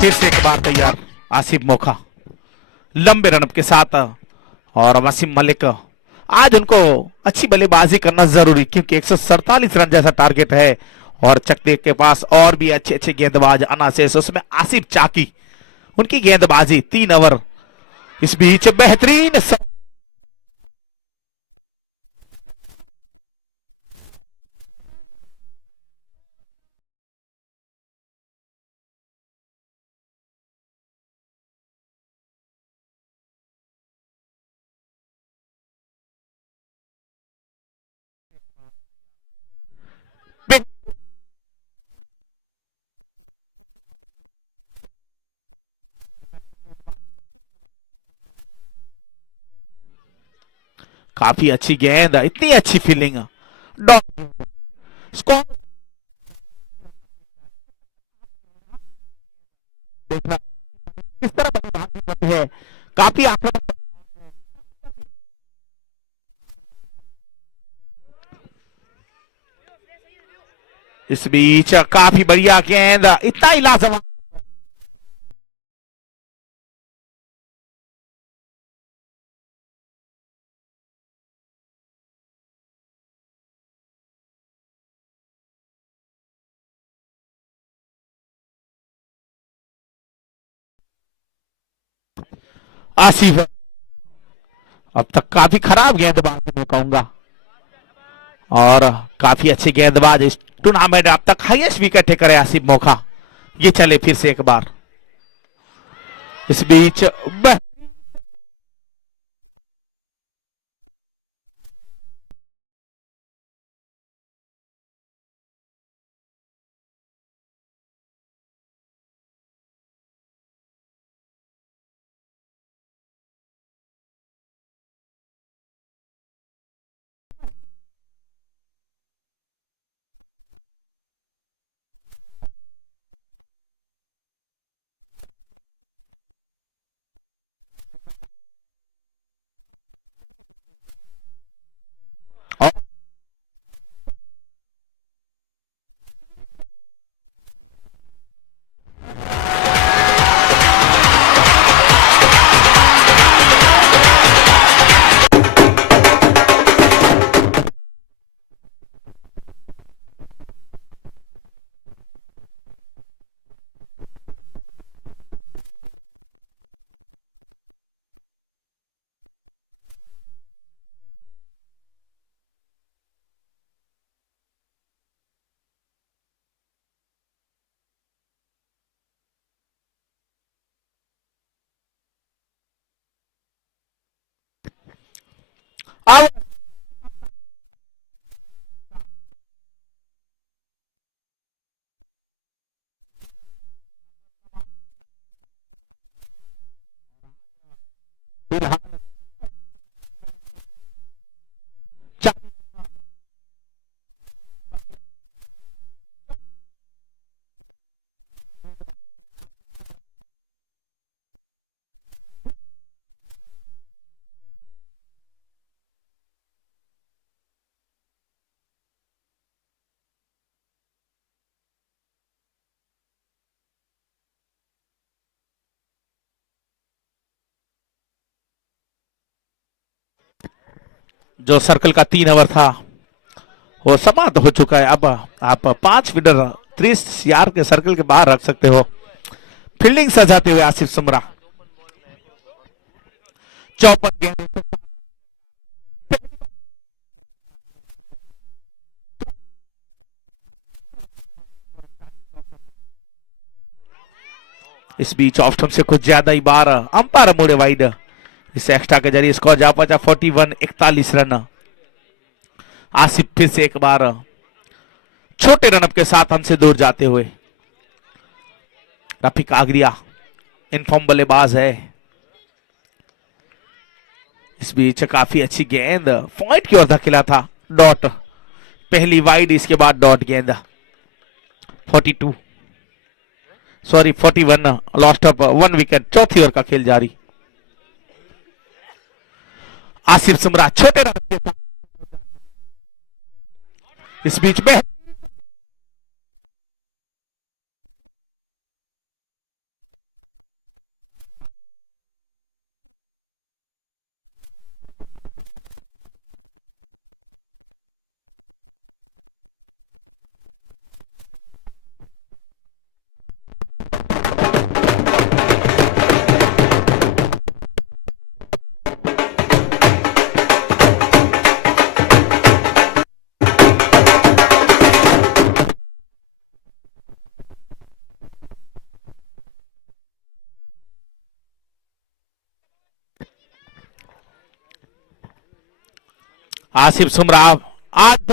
फिर से एक बार तैयार आसिफ मोखा लंबे रन के साथ, और वसीम मलिक आज उनको अच्छी बल्लेबाजी करना जरूरी, क्योंकि 147 रन जैसा टारगेट है और चकदे के पास और भी अच्छे अच्छे गेंदबाज अनासेस, उसमें आसिफ चाकी, उनकी गेंदबाजी 3 ओवर। इस बीच बेहतरीन काफी अच्छी गेंद, इतनी अच्छी फील्डिंग, स्कोर देखना किस तरह बल्लेबाजी करती है, काफी आक्रामक। इस बीच काफी बढ़िया गेंद, इतना ही लाजवाब। आसिफ अब तक काफी खराब गेंदबाज मैं कहूंगा, और काफी अच्छे गेंदबाज इस टूर्नामेंट अब तक हाईएस्ट विकेट टेकर है आसिफ मोखा। ये चले फिर से एक बार। इस बीच अब जो सर्कल का 3 ओवर था वो समाप्त हो चुका है। अब आप 5 फील्डर 30 यार्ड के सर्कल के बाहर रख सकते हो। फील्डिंग सजाते हुए आसिफ सुमरा 54 गेंद। इस बीच ऑफ स्टंप से कुछ ज्यादा ही बार अंपायर मोड़े वाइड। इस एक्स्ट्रा के जरिए स्कोर जा पहुंचा 41 41 रन। आसिफ फिर से एक बार छोटे रनअप के साथ हमसे दूर जाते हुए। रफीक आगरिया इनफॉर्म बल्लेबाज है। इस बीच काफी अच्छी गेंद पॉइंट की ओर धकेला था। डॉट पहली वाइड, इसके बाद डॉट गेंद। 42 सॉरी 41 लॉस्ट अप 1 विकेट। चौथी ओवर का खेल जारी। आसिफ सुमरा छोटे रन के साथ इस बीच में आसिफ सुमरा आज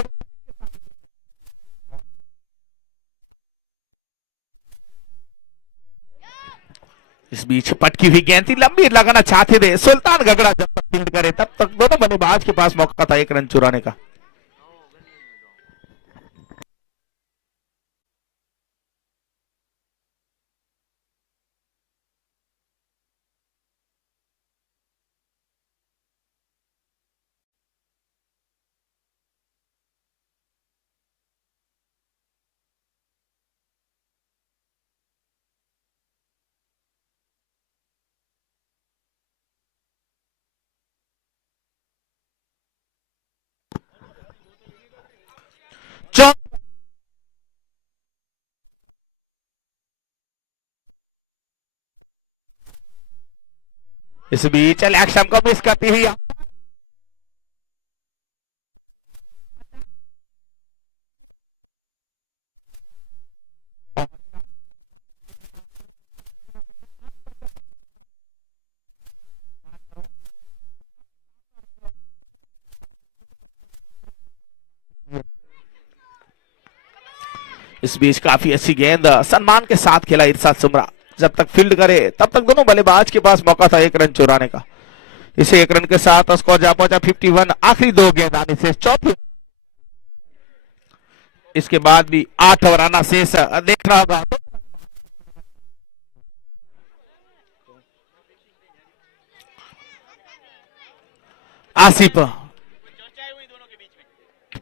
इस बीच पटकी हुई गेंद थी, लंबी लगाना चाहते थे सुल्तान गगड़ा। जब तक फील्ड करे तब तक दोनों बल्लेबाज के पास मौका था 1 रन चुराने का। इस बीच एक्शन को मिस करती हुई इस बीच काफी अच्छी गेंद सम्मान के साथ खेला इरशाद सुमरा। जब तक फील्ड करे तब तक दोनों बल्लेबाज के पास मौका था 1 रन चुराने का। इसे 1 रन के साथ स्कोर जा पहुंचा 51। आखिरी 2 गेंद आने से चौथी, इसके बाद भी 8 ओवर आना शेष देख रहा होगा। आसिफ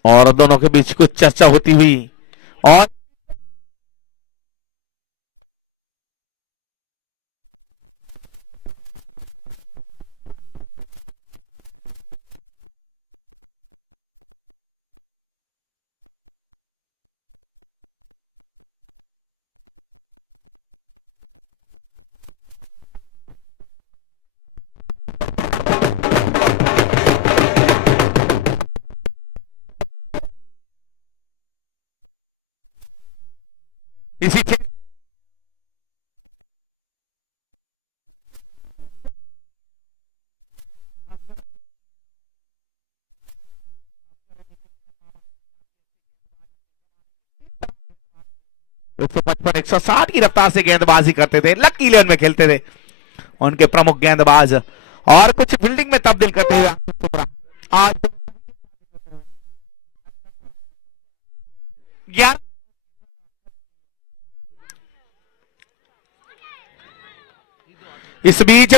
और दोनों के बीच कुछ चर्चा होती हुई और इसी एक सौ 55 160 की रफ्तार से गेंदबाजी करते थे, लकी इलेवन में खेलते थे उनके प्रमुख गेंदबाज और कुछ फील्डिंग में तब्दील करते हुए आज 11 इस बीच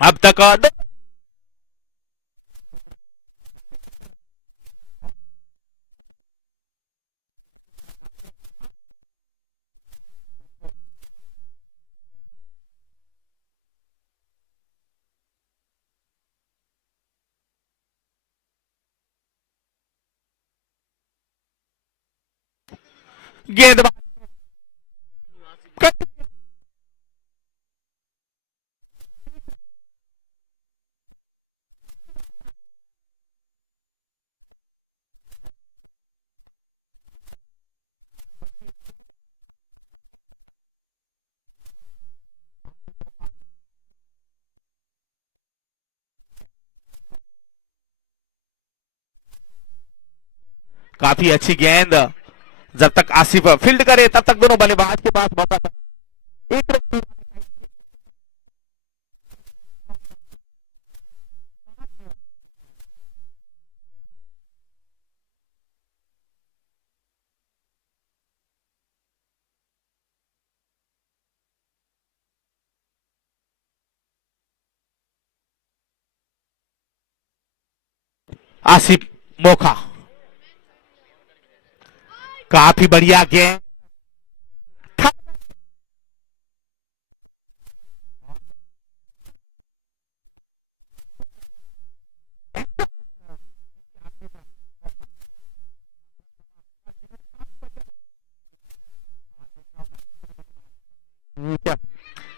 अब तक गेंदबाज काफी अच्छी गेंद। जब तक आसिफ फील्ड करे तब तक दोनों बल्लेबाज के पास मौका था। एक रन आसिफ मौका, काफी बढ़िया गेंद।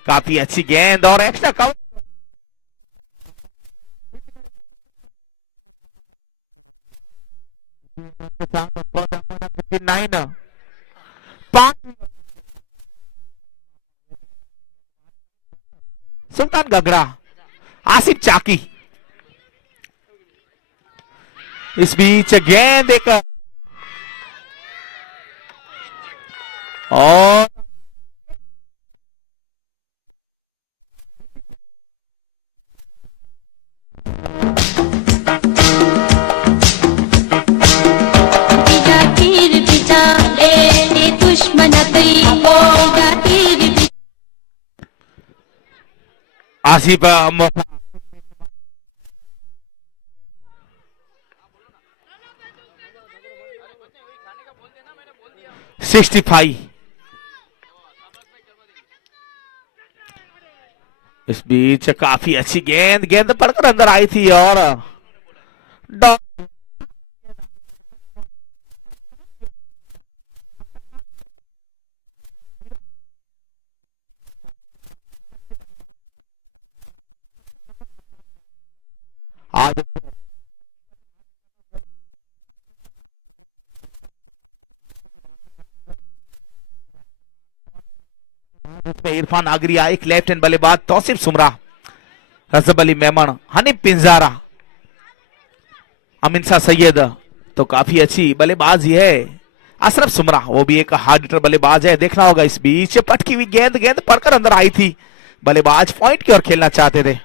काफी अच्छी गेंद और एक्स्ट्रा काउंट। सुल्तान गगरा, आसिफ चाकी। इस बीच गेंद एक और तीर पिजा ले दुश्मन आसिफ मौका 65। इस बीच काफी अच्छी गेंद गेंद पड़कर अंदर आई थी और आज इरफान आगरिया, एक लेफ्ट हैंड बल्लेबाज तौसीफ सुमरा, रजब अली मेमन, हनीफ पिंजारा, अमीनसा सैयद, तो काफी अच्छी बल्लेबाजी है अशरफ सुमरा, वो भी एक हार्ड हिटर बल्लेबाज है, देखना होगा। इस बीच पटकी हुई गेंद गेंद पड़कर अंदर आई थी, बल्लेबाज पॉइंट की ओर खेलना चाहते थे।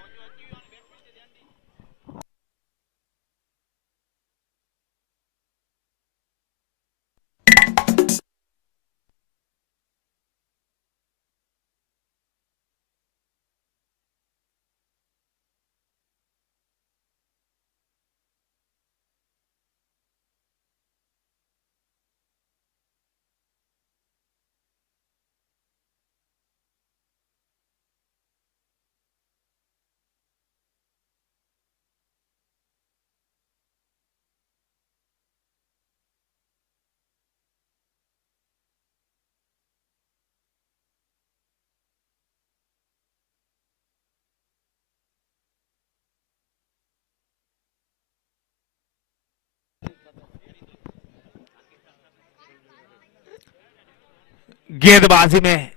गेंदबाजी में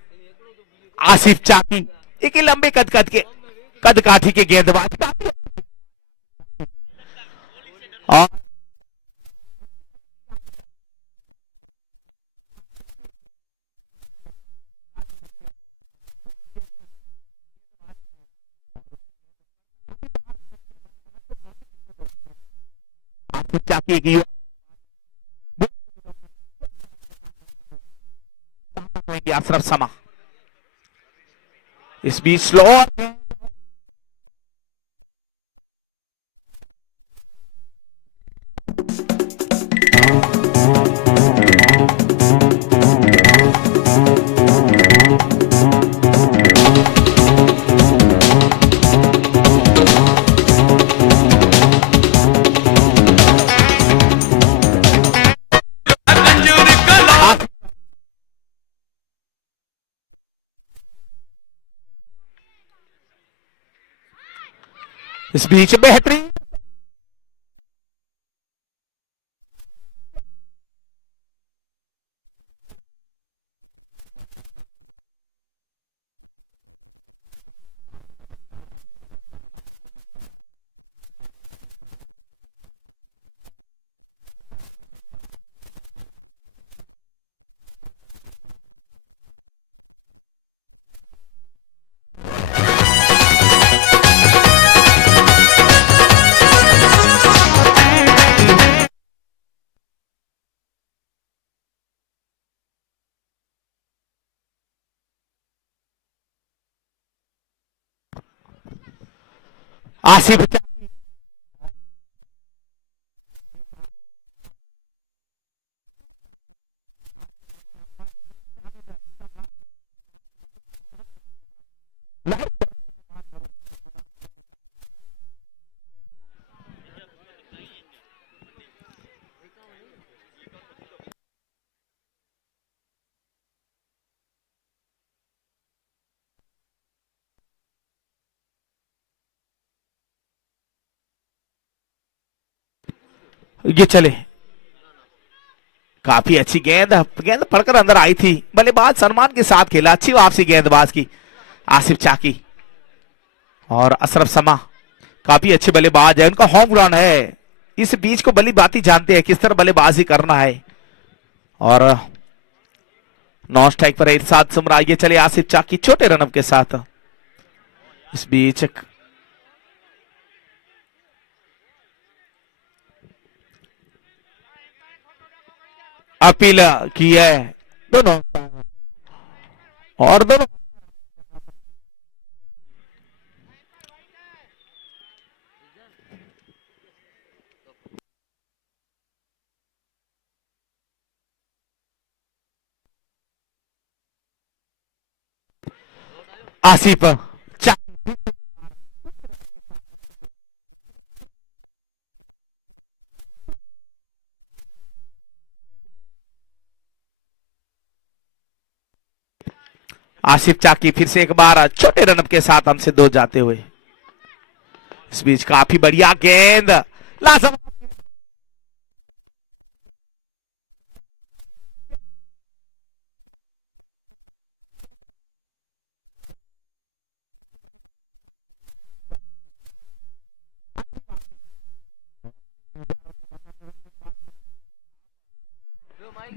आसिफ चाकी, एक लंबे कद काठी के गेंदबाज, और आसिफ चाकी एक युवा अशरफ समा, इस बीच स्लो इस बीच बेहतरीन आसिफ ये चले, काफी अच्छी गेंद गेंद पड़कर अंदर आई थी, बल्लेबाज सलमान के साथ खेला, अच्छी वापसी गेंदबाज की आसिफ चाकी, और अशरफ समा काफी अच्छे बल्लेबाज है, उनका होम ग्राउंड है, इस बीच को बल्ली बाती जानते हैं किस तरह बल्लेबाजी करना है। और नॉन स्ट्राइक पर इरशाद सुमरा, ये चले आसिफ चाकी छोटे रनअप के साथ। इस बीच अपील की है दोनों, और दोनों आसिफ आसिफ चाकी फिर से एक बार छोटे रनअप के साथ हमसे 2 जाते हुए। इस बीच काफी बढ़िया गेंद लाजवाब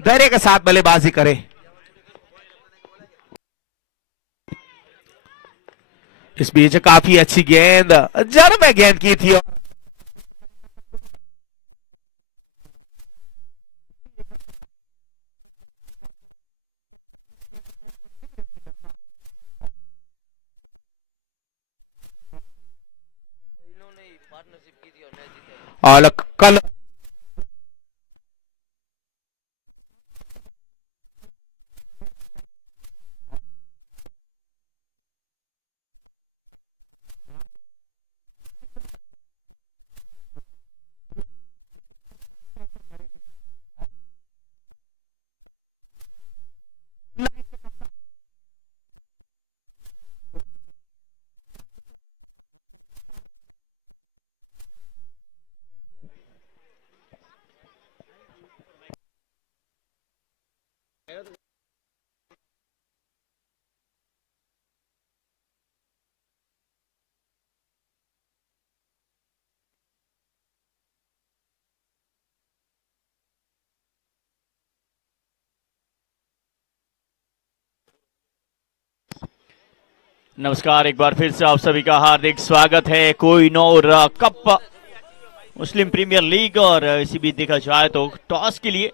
धैर्य के साथ बल्लेबाजी करे। इस बीच काफी अच्छी गेंद जड़ में गेंद की थी और कल नमस्कार, एक बार फिर से आप सभी का हार्दिक स्वागत है कोहिनूर कप मुस्लिम प्रीमियर लीग। और इसी बीच देखा जाए तो टॉस के लिए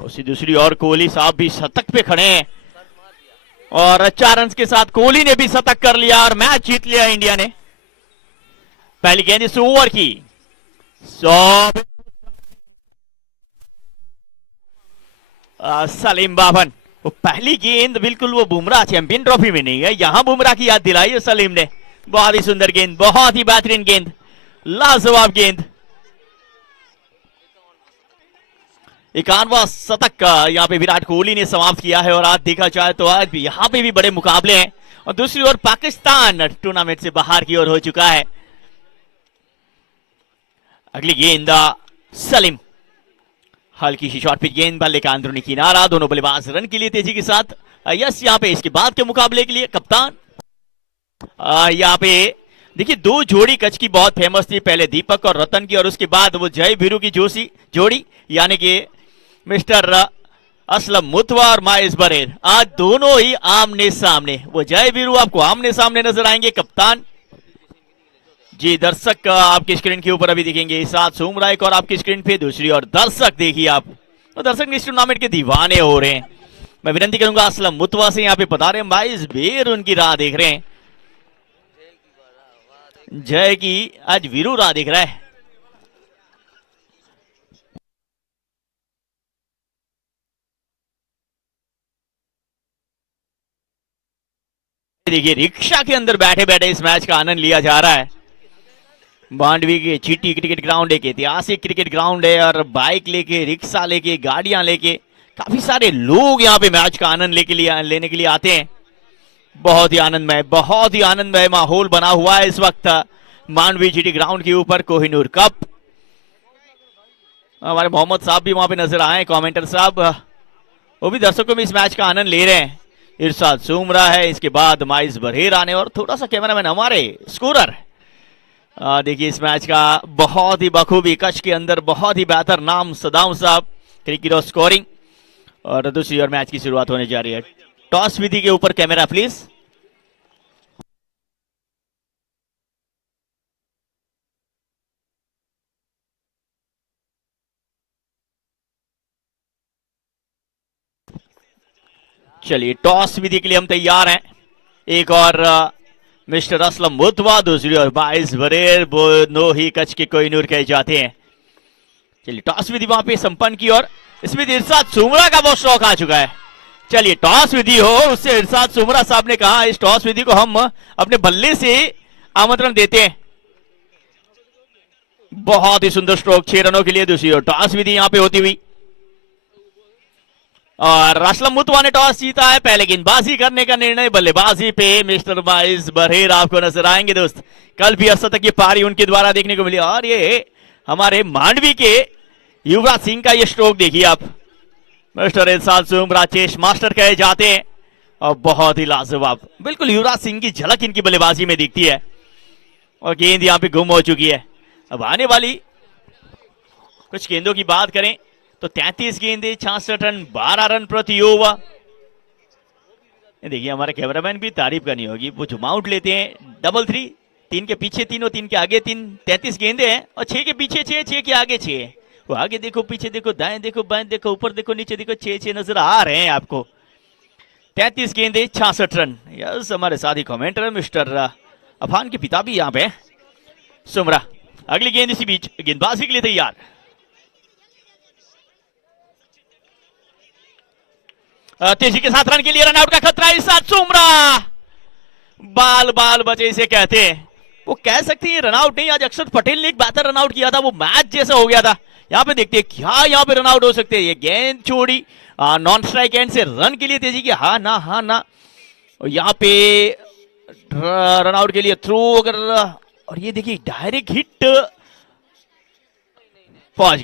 उसी दूसरी ओर कोहली साहब भी शतक पे खड़े हैं और 4 रन के साथ कोहली ने भी शतक कर लिया और मैच जीत लिया इंडिया ने। पहली गेंद इस ओवर की 100 सलीम बाबन। वो पहली गेंद बिल्कुल वो बुमराह चैंपियन ट्रॉफी में नहीं है, यहां बुमराह की याद दिलाई है सलीम ने। बहुत ही सुंदर गेंद, बहुत ही बेहतरीन गेंद, लाजवाब गेंद। 51वां शतक यहां पे विराट कोहली ने समाप्त किया है। और आज देखा जाए तो आज भी यहां पे भी बड़े मुकाबले हैं। और दूसरी ओर पाकिस्तान टूर्नामेंट से बाहर की ओर हो चुका है। अगली गेंद सलीम, हल्की सी शॉर्ट पिच गेंद, बल्ले का अंदरूनी किनारा, दोनों बल्लेबाज रन के लिए तेजी के साथ। यस, यहाँ पे इसके बाद के मुकाबले के लिए कप्तान यहाँ पे देखिए 2 जोड़ी कच की बहुत फेमस थी, पहले दीपक और रतन की और उसके बाद वो जय वीरू की जोड़ी यानी कि मिस्टर असलम मुतवा और माइस बरेर। आज दोनों ही आमने सामने, वो जय वीरू आपको आमने सामने नजर आएंगे। कप्तान जी, दर्शक आपकी स्क्रीन के ऊपर अभी दिखेंगे साथ सोमराय और आपकी स्क्रीन पे दूसरी और दर्शक देखिए आप, तो दर्शक इस टूर्नामेंट के दीवाने हो रहे हैं। मैं विनती करूंगा असलम मुतवा से यहाँ पे बता रहे हैं माइस बेर उनकी राह देख रहे हैं, जय की आज वीरू राह देख रहा है। देखिए रिक्शा के अंदर बैठे बैठे इस मैच का आनंद लिया जा रहा है। मांडवी के चीटी क्रिकेट ग्राउंड एक ऐतिहासिक क्रिकेट ग्राउंड है और बाइक लेके, रिक्शा लेके, गाड़ियां लेके काफी सारे लोग यहाँ पे मैच का आनंद लेने के लिए आते हैं। बहुत ही आनंदमय माहौल बना हुआ है इस वक्त मांडवी चीटी ग्राउंड के ऊपर। कोहिनूर कप, हमारे मोहम्मद साहब भी वहां पे नजर आए, कमेंटर साहब, वो भी दर्शकों में इस मैच का आनंद ले रहे हैं। इरशाद सुमरा है, इसके बाद माइस बरहेर आने और थोड़ा सा कैमरामैन हमारे स्कोरर। देखिए इस मैच का बहुत ही बखूबी कच्छ के अंदर बहुत ही बेहतर नाम सदाम साहब, क्रिकेट और स्कोरिंग। और दूसरी ओर मैच की शुरुआत होने जा रही है। टॉस विधि के ऊपर कैमरा प्लीज। चलिए टॉस विधि के लिए हम तैयार हैं। एक और मिस्टर असलम मुतवा, दूसरी ओर माइस बरेर, दोनों ही कच्छ के कोहिनूर कहे जाते हैं। चलिए टॉस विधि वहां पे संपन्न की और इसमें इरशाद सुमरा का बहुत शौक आ चुका है। चलिए टॉस विधि हो उससे इरशाद सुमरा साहब ने कहा इस टॉस विधि को हम अपने बल्ले से आमंत्रण देते हैं। बहुत ही सुंदर स्ट्रोक 6 रनों के लिए दूसरी ओर टॉस विधि यहां पे होती हुई और असलम मुतवा ने टॉस जीता है। पहले गेंदबाजी करने का निर्णय बल्लेबाजी पे मिस्टर वाइस बरहेर आपको नजर आएंगे दोस्त। कल भी तक ये पारी उनके द्वारा देखने को मिली और ये हमारे मांडवी के युवराज सिंह का ये स्ट्रोक देखिए आप। मिस्टर इरशाद सुमरा चेस मास्टर कहे जाते हैं और बहुत ही लाजवाब बिल्कुल युवराज सिंह की झलक इनकी बल्लेबाजी में दिखती है और गेंद यहां पे गुम हो चुकी है। अब आने वाली कुछ गेंदों की बात करें तो 33 गेंदे 66 रन 12 रन प्रति ओवर। देखिए हमारे कैमरामैन भी तारीफ करनी होगी वो जुम आउट लेते हैं डबल 3 3 के पीछे 3 और 3 के आगे 3 33 गेंदे हैं और 6 के पीछे 6 6 के आगे 6 वो आगे देखो पीछे देखो दाएं देखो बाएं देखो ऊपर देखो नीचे देखो 6 6 नजर आ रहे हैं आपको। 33 गेंदे 66 रन। यस हमारे साथी कमेंटर मिस्टर अफान के पिता भी यहाँ पे सुमरा। अगली गेंद इसी बीच गेंदबाजी के लिए तैयार। तेजी के साथ रन के लिए रनआउट का खतरा इस साथ सुमरा बाल बाल बचे इसे कहते हैं। वो कह सकते हैं रनआउट नहीं आज अक्षर पटेल ने एक बेहतर रनआउट किया था वो मैच जैसा हो गया था। यहाँ पे देखते हैं क्या यहाँ पे रनआउट हो सकते हैं। ये गेंद छोड़ी नॉन स्ट्राइक एंड से रन के लिए तेजी की हाँ ना यहाँ पे रनआउट के लिए थ्रू अगर और ये देखिए डायरेक्ट हिट पहुंच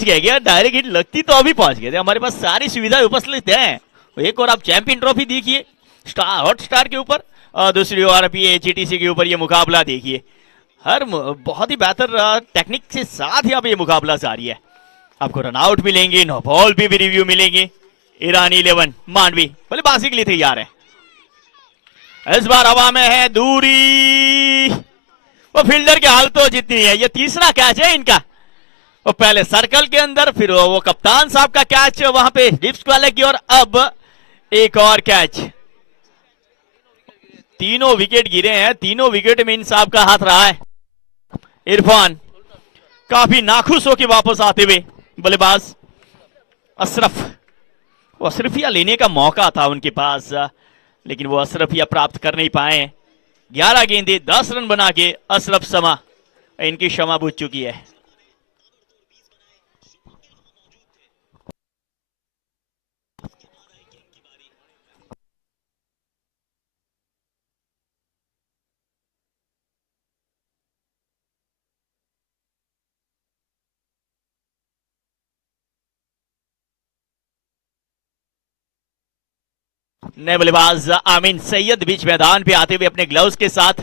गए क्या डायरेक्ट हिट लगती तो अभी पहुंच गए थे। हमारे पास सारी सुविधाएं उपस्थित हैं। एक और आप चैंपियन ट्रॉफी देखिए हॉट स्टार के ऊपर और दूसरी ओर अभी एचटीसी के ऊपर ये मुकाबला देखिए हर बहुत ही बेहतर टेक्निक के साथ यहाँ पे ये मुकाबला जारी है। आपको रनआउट मिलेंगे नो बॉल भी रिव्यू मिलेंगे। ईरानी 11 मांडवी बल्लेबाजी के लिए तैयार है। इस बार हवा में है दूरी वो फील्डर की हालत तो जितनी है। ये तीसरा कैच है इनका वो पहले सर्कल के अंदर फिर वो कप्तान साहब का कैच वहां पे डिप्स वाले की और अब एक और कैच। तीनों विकेट गिरे हैं तीनों विकेट में इन साहब का हाथ रहा है। इरफान काफी नाखुश होकर वापस आते हुए बल्लेबाज अशरफ वो अशरफिया लेने का मौका था उनके पास लेकिन वो अशरफिया प्राप्त कर नहीं पाए। 11 गेंदे 10 रन बना के अशरफ समा इनकी क्षमा बुझ चुकी है। नए बल्लेबाज आमीन सैयद बीच मैदान पे आते हुए अपने ग्लव्स के साथ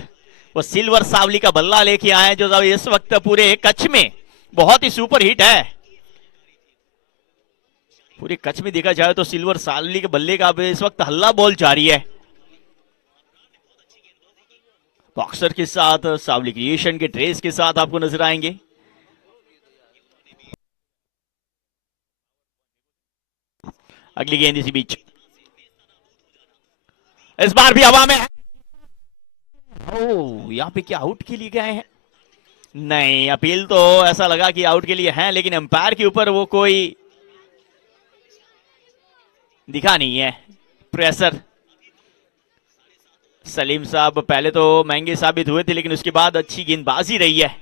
वो सिल्वर सावली का बल्ला लेके आए जो इस वक्त पूरे कच्छ में बहुत ही सुपर हिट है। पूरे कच्छ में देखा जाए तो सिल्वर सावली के बल्ले का इस वक्त हल्ला बॉल जारी है। बॉक्सर के साथ सावली क्रिएशन के ड्रेस के साथ आपको नजर आएंगे। अगली गेंद इसी बीच इस बार भी हवा में है। ओ यहाँ पे क्या आउट के लिए गए हैं? नहीं अपील तो ऐसा लगा कि आउट के लिए है लेकिन अंपायर के ऊपर वो कोई दिखा नहीं है प्रेशर। सलीम साहब पहले तो महंगे साबित हुए थे लेकिन उसके बाद अच्छी गेंदबाजी रही है।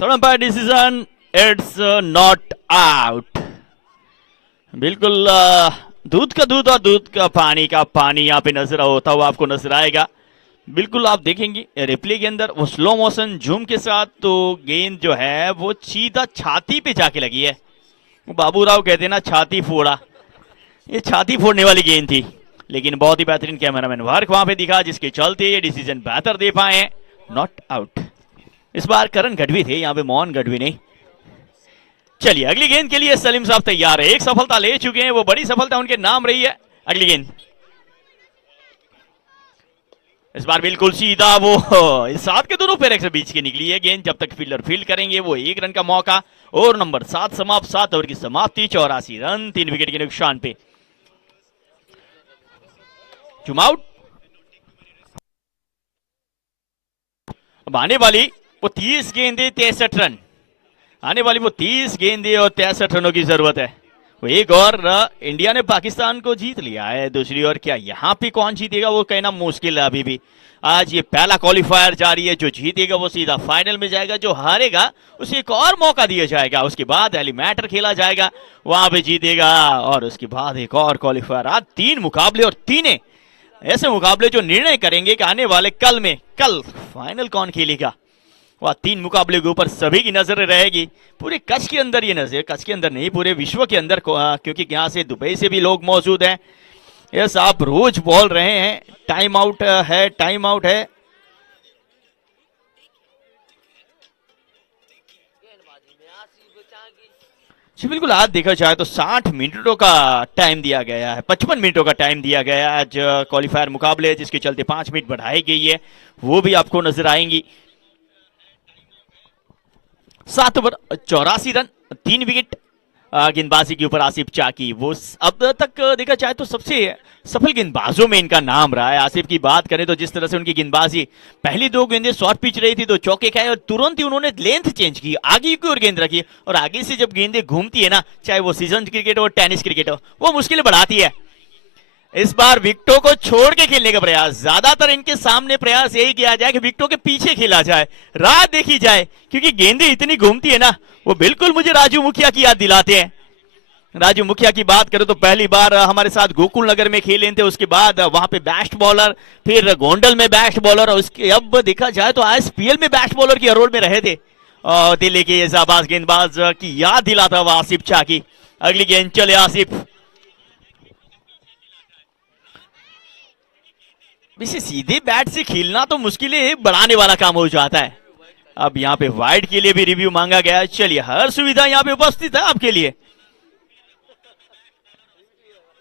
Third umpire decision, it's not out. बिल्कुल दूध का दूध और दूध का पानी यहाँ पे नजर होता हुआ आपको नजर आएगा। बिल्कुल आप देखेंगे रिप्ले के अंदर वो स्लो मोशन जूम के साथ, तो गेंद जो है वो सीधा छाती पे जाके लगी है। बाबूराव कहते हैं ना, छाती फोड़ा, ये छाती फोड़ने वाली गेंद थी, लेकिन बहुत ही बेहतरीन कैमरामैन वर्क वहां पे दिखा, जिसके चलते ये डिसीजन बेहतर दे पाए। Not out. इस बार करण गढ़वी थे, यहाँ पे मोहन गढ़वी नहीं। चलिए अगली गेंद के लिए सलीम साहब तैयार है। एक सफलता ले चुके हैं, वो बड़ी सफलता उनके नाम रही है। अगली गेंद इस बार बिल्कुल सीधा वो इस साथ के दोनों पैर से बीच के निकली है गेंद। जब तक फील्डर फील्ड करेंगे वो 1 रन का मौका। और नंबर 7 समाप्त, 7 ओवर की समाप्ति, 84 रन 3 विकेट के नुकसान पे। Zoom out. अब आने वाली वो 30 गेंदे 63 रन, आने वाली वो 30 गेंदे और 63 रनों की जरूरत है। वो एक और इंडिया ने पाकिस्तान को जीत लिया है, दूसरी ओर क्या यहाँ पे कौन जीतेगा वो कहना मुश्किल है अभी भी। आज ये पहला क्वालिफायर जारी है, जो जीतेगा वो सीधा फाइनल में जाएगा, जो हारेगा उसे एक और मौका दिया जाएगा। उसके बाद एलिमिनेटर खेला जाएगा, वहां पे जीतेगा और उसके बाद एक और क्वालिफायर। आज 3 मुकाबले और 3 ऐसे मुकाबले जो निर्णय करेंगे कि आने वाले कल फाइनल कौन खेलेगा। वह 3 मुकाबले के ऊपर सभी की नजर रहेगी, पूरे कच्छ के अंदर ये नजर, कच्छ के अंदर नहीं पूरे विश्व के अंदर, क्योंकि यहाँ से दुबई से भी लोग मौजूद हैं। यस, आप रोज बोल रहे हैं टाइम आउट है, टाइम आउट है। जी बिल्कुल, आज देखा जाए तो 60 मिनटों का टाइम दिया गया है, 55 मिनटों का टाइम दिया गया है आज क्वालिफायर मुकाबले, जिसके चलते 5 मिनट बढ़ाई गई है, वो भी आपको नजर आएंगी। 7 ओवर 84 रन 3 विकेट गेंदबाजी के ऊपर आसिफ चाकी, वो अब तक देखा जाए तो सबसे सफल गेंदबाजों में इनका नाम रहा है। आसिफ की बात करें तो जिस तरह से उनकी गेंदबाजी, पहली 2 गेंदें शॉर्ट पिच रही थी, 2 चौके खाए और तुरंत ही उन्होंने लेंथ चेंज की, आगे की ओर गेंद रखी, और आगे से जब गेंदें घूमती है ना, चाहे वो सीजन क्रिकेट हो टेनिस क्रिकेट हो, वो मुश्किलें बढ़ाती है। इस बार विकेटों को छोड़ के खेलने का प्रयास, ज्यादातर इनके सामने प्रयास यही किया जाए कि विकेटों के पीछे खेला जाए, राह देखी जाए, क्योंकि गेंदें इतनी घूमती है ना, वो बिल्कुल मुझे राजू मुखिया की याद दिलाते हैं। राजू मुखिया की बात करें तो पहली बार हमारे साथ गोकुल नगर में खेले थे, उसके बाद वहां पे बेस्ट बॉलर, फिर गोंडल में बेस्ट बॉलर, और उसके अब देखा जाए तो आईएसपीएल में बेस्ट बॉलर की रोल में रहे थे। और दिल्ली के जाबाज गेंदबाज की याद दिलाता हुआ आसिफ चाकी। अगली गेंद चले आसिफ, वैसे सीधे बैट से खेलना तो मुश्किलें बढ़ाने वाला काम हो जाता है। अब यहाँ पे वाइड के लिए भी रिव्यू मांगा गया है। चलिए, हर सुविधा यहाँ पे उपस्थित है आपके लिए।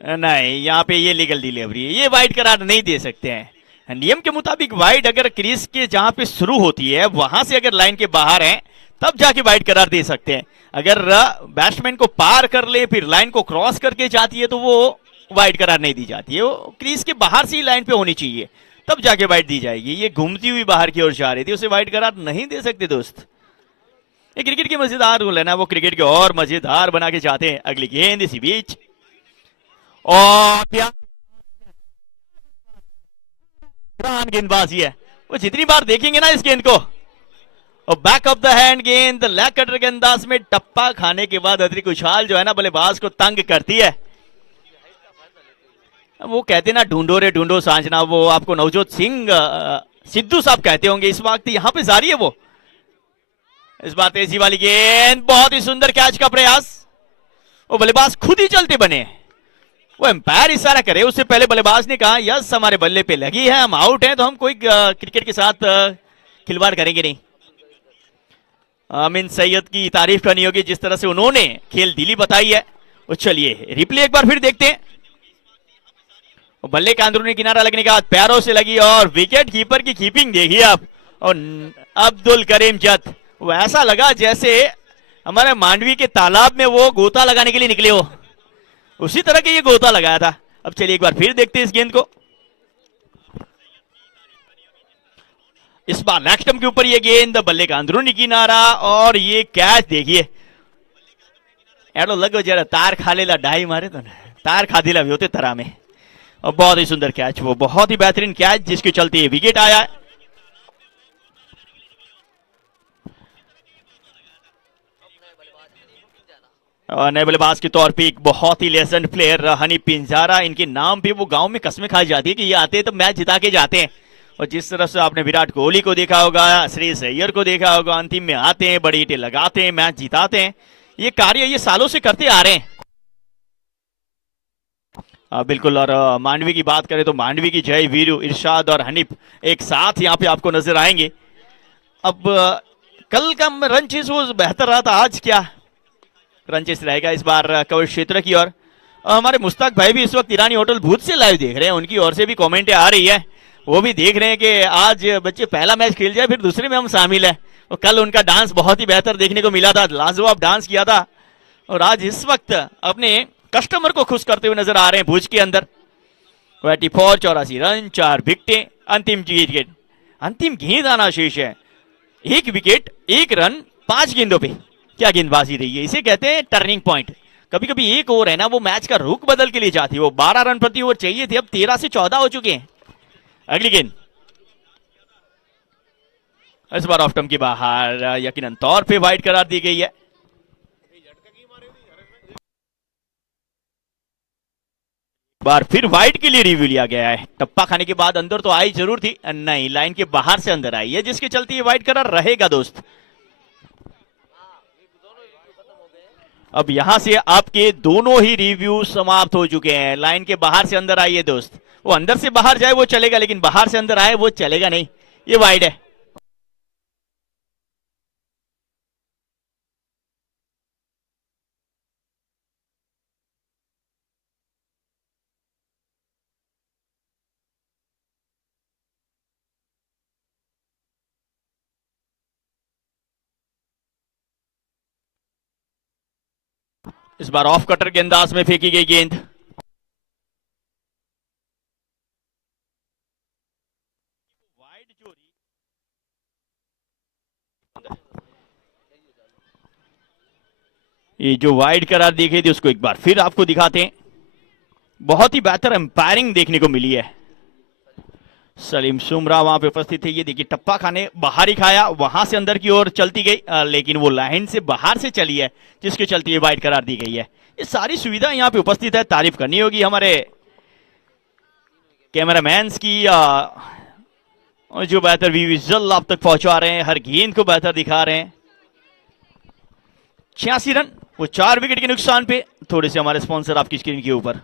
नहीं, यहाँ पे ये लीगल डिलीवरी है, ये वाइड करार नहीं दे सकते हैं। नियम के मुताबिक वाइड अगर क्रीज के जहां पे शुरू होती है वहां से अगर लाइन के बाहर है तब जाके वाइड करार दे सकते हैं। अगर बैट्समैन को पार कर ले फिर लाइन को क्रॉस करके जाती है तो वो वाइड करार नहीं दी जाती है, वो क्रीज के बाहर से ही लाइन पे होनी चाहिए, तब जाके वाइड दी जाएगी। ये घूमती हुई बाहर की ओर जा रही थी, उसे वाइड करार नहीं दे सकते दोस्त। ये क्रिकेट की मजेदार रूल है ना, वो क्रिकेट के और मजेदार बना के चाहते हैं। अगली गेंद इसी बीच, और गेंदबाजी है, वो जितनी बार देखेंगे ना इस गेंद को, और बैक ऑफ द हैंड गेंद, लेग कटर के अंदाज में टप्पा खाने के बाद अतिरिक्त उछाल जो है ना बल्लेबाज को तंग करती है। वो कहते ना ढूंढो रे ढूंढो सांझना, वो आपको नवजोत सिंह सिद्धू साहब कहते होंगे, इस वक्त यहां पे जारी है वो। इस बार तेजी वाली गेंद, बहुत ही सुंदर कैच का प्रयास, वो बल्लेबाज खुद ही चलते बने, वो एम्पायर इशारा करे उससे पहले बल्लेबाज ने कहा यस हमारे बल्ले पे लगी है, हम आउट हैं, तो हम कोई क्रिकेट के साथ खिलवाड़ करेंगे नहीं। अमीन सैयद की तारीफ करनी होगी जिस तरह से उन्होंने खेल दिली बताई है। वो चलिए रिप्ले एक बार फिर देखते हैं। बल्ले का अंदरूनी किनारा लगने के बाद पैरों से लगी और विकेट कीपर की कीपिंग देखिए आप, और अब्दुल करीम जत, वो ऐसा लगा जैसे हमारे मांडवी के तालाब में वो गोता लगाने के लिए निकले हो, उसी तरह के ये गोता लगाया था। अब चलिए एक बार फिर देखते हैं इस गेंद को। इस बार लेग स्टंप के ऊपर ये गेंद, बल्ले का अंदरूनी किनारा, और ये कैच देखिए, एडो लगो जरा तार खा लेला ढाई मारे तो तार खा दिला भी होते तरह में, और बहुत ही सुंदर कैच, वो बहुत ही बेहतरीन कैच जिसके चलते विकेट आया है। और नए बल्लेबाज के तौर पे एक बहुत ही लेजेंड प्लेयर हनीफ पिंजारा, इनके नाम पे वो गांव में कस्में खाई जाती है कि ये आते हैं तो मैच जिता के जाते हैं। और जिस तरह से आपने विराट कोहली को देखा होगा, श्रेयस अय्यर को देखा होगा, अंतिम में आते हैं, बड़ी हिटें लगाते हैं, मैच जिताते हैं, ये कार्य ये सालों से करते आ रहे हैं। बिल्कुल। और मांडवी की बात करें तो मांडवी की जय, वीरू, इरशाद और हनीफ एक साथ यहाँ पे आपको नजर आएंगे। अब कल का रन चेस वो बेहतर रहा था, आज क्या रन चेस रहेगा इस बार कवर क्षेत्र की ओर। हमारे मुश्ताक भाई भी इस वक्त ईरानी होटल भूत से लाइव देख रहे हैं, उनकी ओर से भी कमेंटें आ रही है, वो भी देख रहे हैं कि आज बच्चे पहला मैच खेल जाए फिर दूसरे में हम शामिल है। और कल उनका डांस बहुत ही बेहतर देखने को मिला था, लाजवाब डांस किया था, और आज इस वक्त अपने कस्टमर को खुश करते हुए नजर आ रहे हैं भुज के अंदर। 84 रन, 4 विकेटें, अंतिम विकेट, अंतिम गेंद आना शेष है, 1 विकेट 1 रन 5 गेंदों पे। क्या गेंदबाजी रही है, इसे कहते हैं टर्निंग पॉइंट। कभी कभी एक ओवर है ना, वो मैच का रुख बदल के लिए जाती है। वो 12 रन प्रति ओवर चाहिए थे, अब 13 से 14 हो चुके हैं। अगली गेंद इस बार ऑफ स्टंप के बाहर, यकीनन तौर पे वाइड करार दी गई है। बार फिर वाइड के लिए रिव्यू लिया गया है। टप्पा खाने के बाद अंदर तो आई जरूर थी, नहीं, लाइन के बाहर से अंदर आई है, जिसके चलते ये वाइड करार रहेगा दोस्त। अब यहां से आपके दोनों ही रिव्यू समाप्त हो चुके हैं। लाइन के बाहर से अंदर आई है दोस्त, वो अंदर से बाहर जाए वो चलेगा, लेकिन बाहर से अंदर आए वो चलेगा नहीं, ये वाइड है। इस बार ऑफ कटर के अंदाज में फेंकी गई गेंद, ये जो वाइड करार दी गई थी उसको एक बार फिर आपको दिखाते हैं। बहुत ही बेहतर एम्पायरिंग देखने को मिली है। सलीम सुमरा वहां पे उपस्थित थे। ये देखिए टप्पा खाने बाहर ही खाया, वहां से अंदर की ओर चलती गई, लेकिन वो लाइन से बाहर से चली है, जिसके चलते ये वाइड करार दी गई है। ये सारी सुविधा यहाँ पे उपस्थित है, तारीफ करनी होगी हमारे कैमरामैन की, जो बेहतर विजुअल आप तक पहुंचा रहे हैं, हर गेंद को बेहतर दिखा रहे हैं। 86 रन, वो 4 विकेट के नुकसान पे। थोड़े से हमारे स्पॉन्सर आपकी स्क्रीन के ऊपर।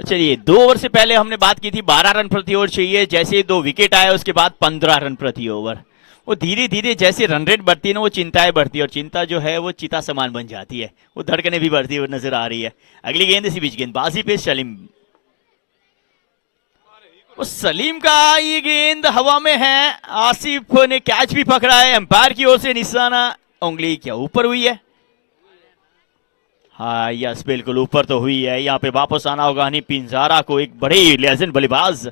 चलिए, 2 ओवर से पहले हमने बात की थी 12 रन प्रति ओवर चाहिए, जैसे 2 विकेट आए उसके बाद 15 रन प्रति ओवर। वो धीरे धीरे जैसे रन रेट बढ़ती है ना, वो चिंताएं बढ़ती है, और चिंता जो है वो चिता समान बन जाती है, वो धड़कने भी बढ़ती हुई नजर आ रही है। अगली गेंद इसी बीच गेंदबाजी पे सलीम, वो सलीम का ये गेंद हवा में है, आसिफ ने कैच भी पकड़ा है, एम्पायर की ओर से निशाना उंगली क्या ऊपर हुई है। हाँ यस, बिल्कुल ऊपर तो हुई है। यहाँ पे वापस आना होगा हनीफ पिंजारा को, एक बड़े लेजेंड बल्लेबाज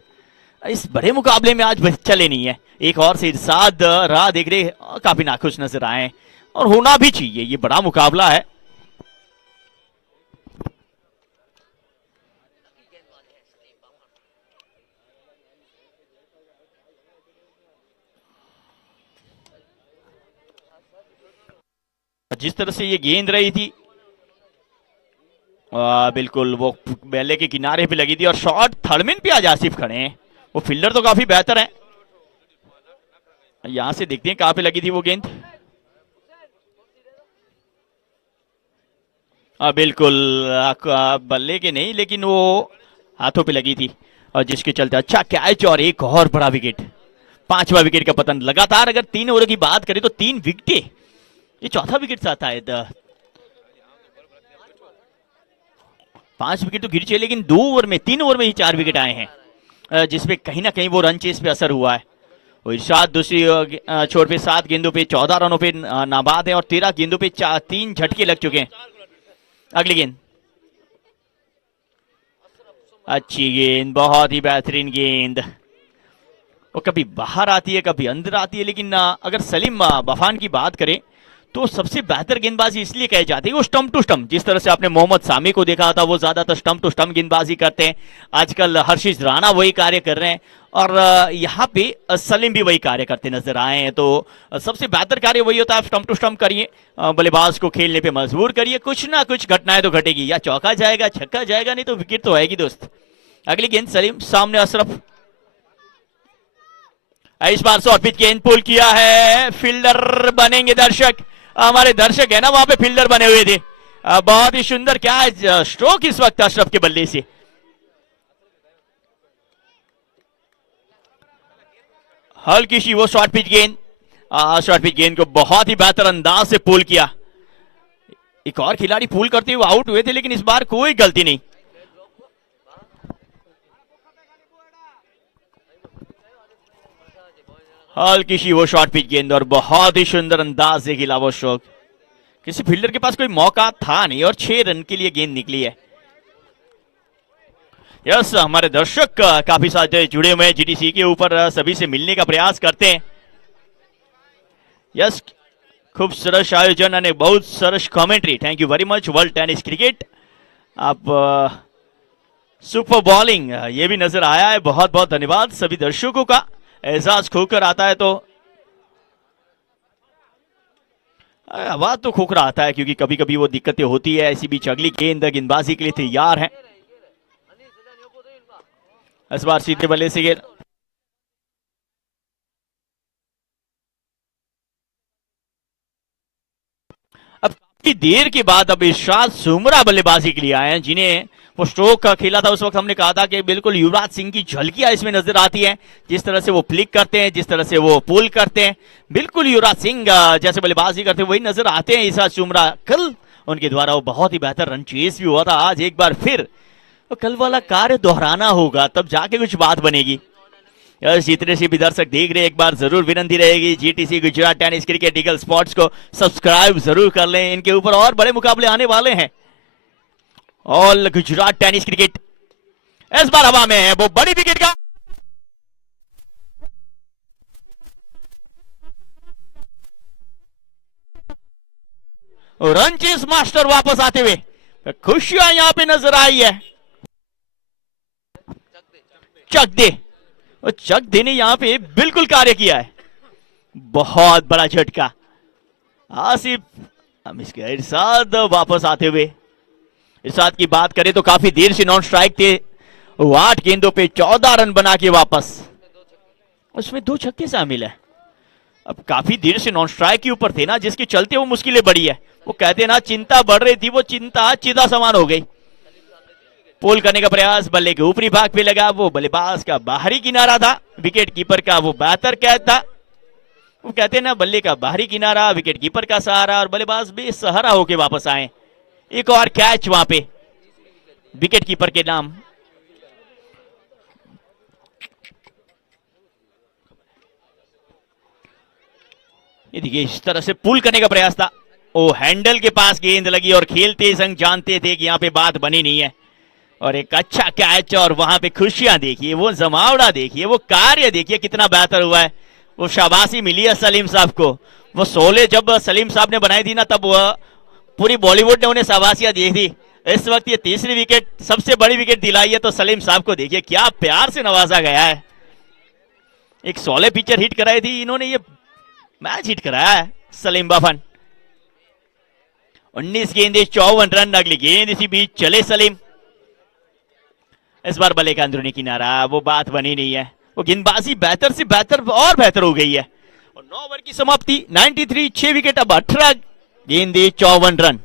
इस बड़े मुकाबले में आज चले नहीं है। एक और से इरशाद राह देख रहे, काफी नाखुश नजर आए, और होना भी चाहिए, ये बड़ा मुकाबला है। जिस तरह से ये गेंद रही थी, बिल्कुल वो बेले के किनारे पे लगी थी, और शॉट थर्डमैन पे आज आसिफ खड़े हैं। वो फील्डर तो काफी बेहतर है। यहां से देखते हैं कहां पे लगी थी वो गेंद। बिल्कुल बल्ले के नहीं, लेकिन वो हाथों पे लगी थी, और जिसके चलते अच्छा कैच और एक और बड़ा विकेट, 5वां विकेट का पतन लगातार। अगर 3 ओवर की बात करें तो 3 विकेट, ये 4था विकेट आता है। 5 विकेट तो गिर चाहिए, लेकिन 2 ओवर में 3 ओवर में ही 4 विकेट आए हैं, जिसपे कहीं ना कहीं वो रन चेस पे असर हुआ है। और इरशाद दूसरी छोर पे 7 गेंदों पे 14 रनों पे नाबाद है, और 13 गेंदों पे 3 झटके लग चुके हैं। अगली गेंद अच्छी गेंद, बहुत ही बेहतरीन गेंद। वो कभी बाहर आती है, कभी अंदर आती है, लेकिन अगर सलीम बफान की बात करें तो सबसे बेहतर गेंदबाजी इसलिए कही जाती है वो स्टंप टू स्टंप। जिस तरह से आपने मोहम्मद सामी को देखा था, वो ज्यादातर स्टंप टू स्टंप गेंदबाजी करते हैं। आजकल हर्षित राणा वही कार्य कर रहे हैं और यहाँ पे सलीम भी वही कार्य करते नजर आए हैं। तो सबसे बेहतर कार्य वही होता है, स्टंप टू स्टंप करिए, बल्लेबाज को खेलने पे मजबूर करिए, कुछ ना कुछ घटनाएं तो घटेगी, या चौका जाएगा, छक्का जाएगा, नहीं तो विकेट तो आएगी दोस्त। अगली गेंद सलीम, सामने अशरफ। इस बार शॉर्ट पिच गेंद पुल किया है, फील्डर बनेंगे दर्शक। हमारे दर्शक है ना वहां पे, फील्डर बने हुए थे। बहुत ही सुंदर क्या स्ट्रोक इस वक्त अशरफ के बल्ले से। हल्की सी वो शॉर्ट पिच गेंद, शॉर्ट पिच गेंद को बहुत ही बेहतर अंदाज से पुल किया। एक और खिलाड़ी पुल करते हुए आउट हुए थे, लेकिन इस बार कोई गलती नहीं। हल्की सी वो शॉर्ट पिच गेंद और बहुत ही सुंदर अंदाज से खिला वो स्ट्रोक। किसी फील्डर के पास कोई मौका था नहीं और 6 रन के लिए गेंद निकली है। यस, हमारे दर्शक काफी सारे जुड़े हुए हैं जीटीसी के ऊपर, सभी से मिलने का प्रयास करते हैं। यस, खूब सरस आयोजन और बहुत सरस commentary. Thank you very much world tennis cricket. आप सुपर बॉलिंग ये भी नजर आया है, बहुत बहुत धन्यवाद सभी दर्शकों का। एहसास खोकर आता है तो आवाज तो खोखरा आता है, क्योंकि कभी कभी वो दिक्कतें होती है। ऐसी बीच अगली गेंद गेंदबाजी के लिए तैयार है। इस बार सीधे बल्ले से गेंद, अब काफी देर के बाद अब इरशाद सुमरा बल्लेबाजी के लिए आए हैं, जिन्हें वो स्ट्रोक का खेला था उस वक्त हमने कहा था कि बिल्कुल युवराज सिंह की झलकियां इसमें नजर आती है। जिस तरह से वो फ्लिक करते हैं, जिस तरह से वो पुल करते हैं, बिल्कुल युवराज सिंह जैसे बल्लेबाजी करते हैं वही नजर आते हैं इरशाद सुमरा। कल उनके द्वारा वो बहुत ही बेहतर रन चेस भी हुआ था। आज एक बार फिर तो कल वाला कार्य दोहराना होगा, तब जाके कुछ बात बनेगी। जितने से भी दर्शक देख रहे हैं, एक बार जरूर विनंती रहेगी GTC Gujarat tennis cricket eagle sports को सब्सक्राइब जरूर कर लें। इनके ऊपर और बड़े मुकाबले आने वाले हैं। ऑल गुजरात टेनिस क्रिकेट इस बार हवा में है, वो बड़ी विकेट का रन चेस मास्टर वापस आते हुए खुशियां यहां पे नजर आई है। चक दे, और चक दे ने यहां पे बिल्कुल कार्य किया है। बहुत बड़ा झटका। आसिफ हम इसके इरशाद वापस आते हुए, इरशाद की बात करें तो काफी देर से नॉन स्ट्राइक थे। वो 8 गेंदों पे 14 रन बना के वापस, उसमें 2 छक्के शामिल है। अब काफी देर से नॉन स्ट्राइक के ऊपर थे ना, जिसके चलते वो मुश्किलें बढ़ी है। वो कहते ना चिंता बढ़ रही थी, वो चिंता चिदा समान हो गई। पुल करने का प्रयास बल्ले के ऊपरी भाग पे लगा, वो बल्लेबाज का बाहरी किनारा था, विकेट कीपर का वो बेहतर कैच था। वो कहते ना बल्ले का बाहरी किनारा, विकेट कीपर का सहारा, और बल्लेबाज बेसहारा होके वापस आए। एक और कैच वहां पे विकेट कीपर के नाम। ये देखिए इस तरह से पुल करने का प्रयास था, वो हैंडल के पास गेंद लगी और खेलते संग जानते थे कि यहाँ पे बात बनी नहीं है। और एक अच्छा कैच, और वहां पे खुशियां देखिए, वो जमावड़ा देखिए, वो कार्य देखिए कितना बेहतर हुआ है। वो शाबाशी मिली है सलीम साहब को। वो 16 जब सलीम साहब ने बनाई थी ना, तब पूरी बॉलीवुड ने उन्हें शाबाशियां दी थी। इस वक्त ये तीसरी विकेट, सबसे बड़ी विकेट दिलाई है, तो सलीम साहब को देखिए क्या प्यार से नवाजा गया है। एक 16 पिचर हिट कराई थी इन्होंने, ये मैच हिट कराया है सलीम बाफन। 19 गेंदे 54 रन। अगली गेंद इसी बीच चले सलीम। इस बार बल्ले का अंदरूनी किनारा, वो बात बनी नहीं है। वो गेंदबाजी बेहतर से बेहतर और बेहतर हो गई है। और 9 ओवर की समाप्ति, 93, 6 विकेट, अब 18 गेंदे 54 रन।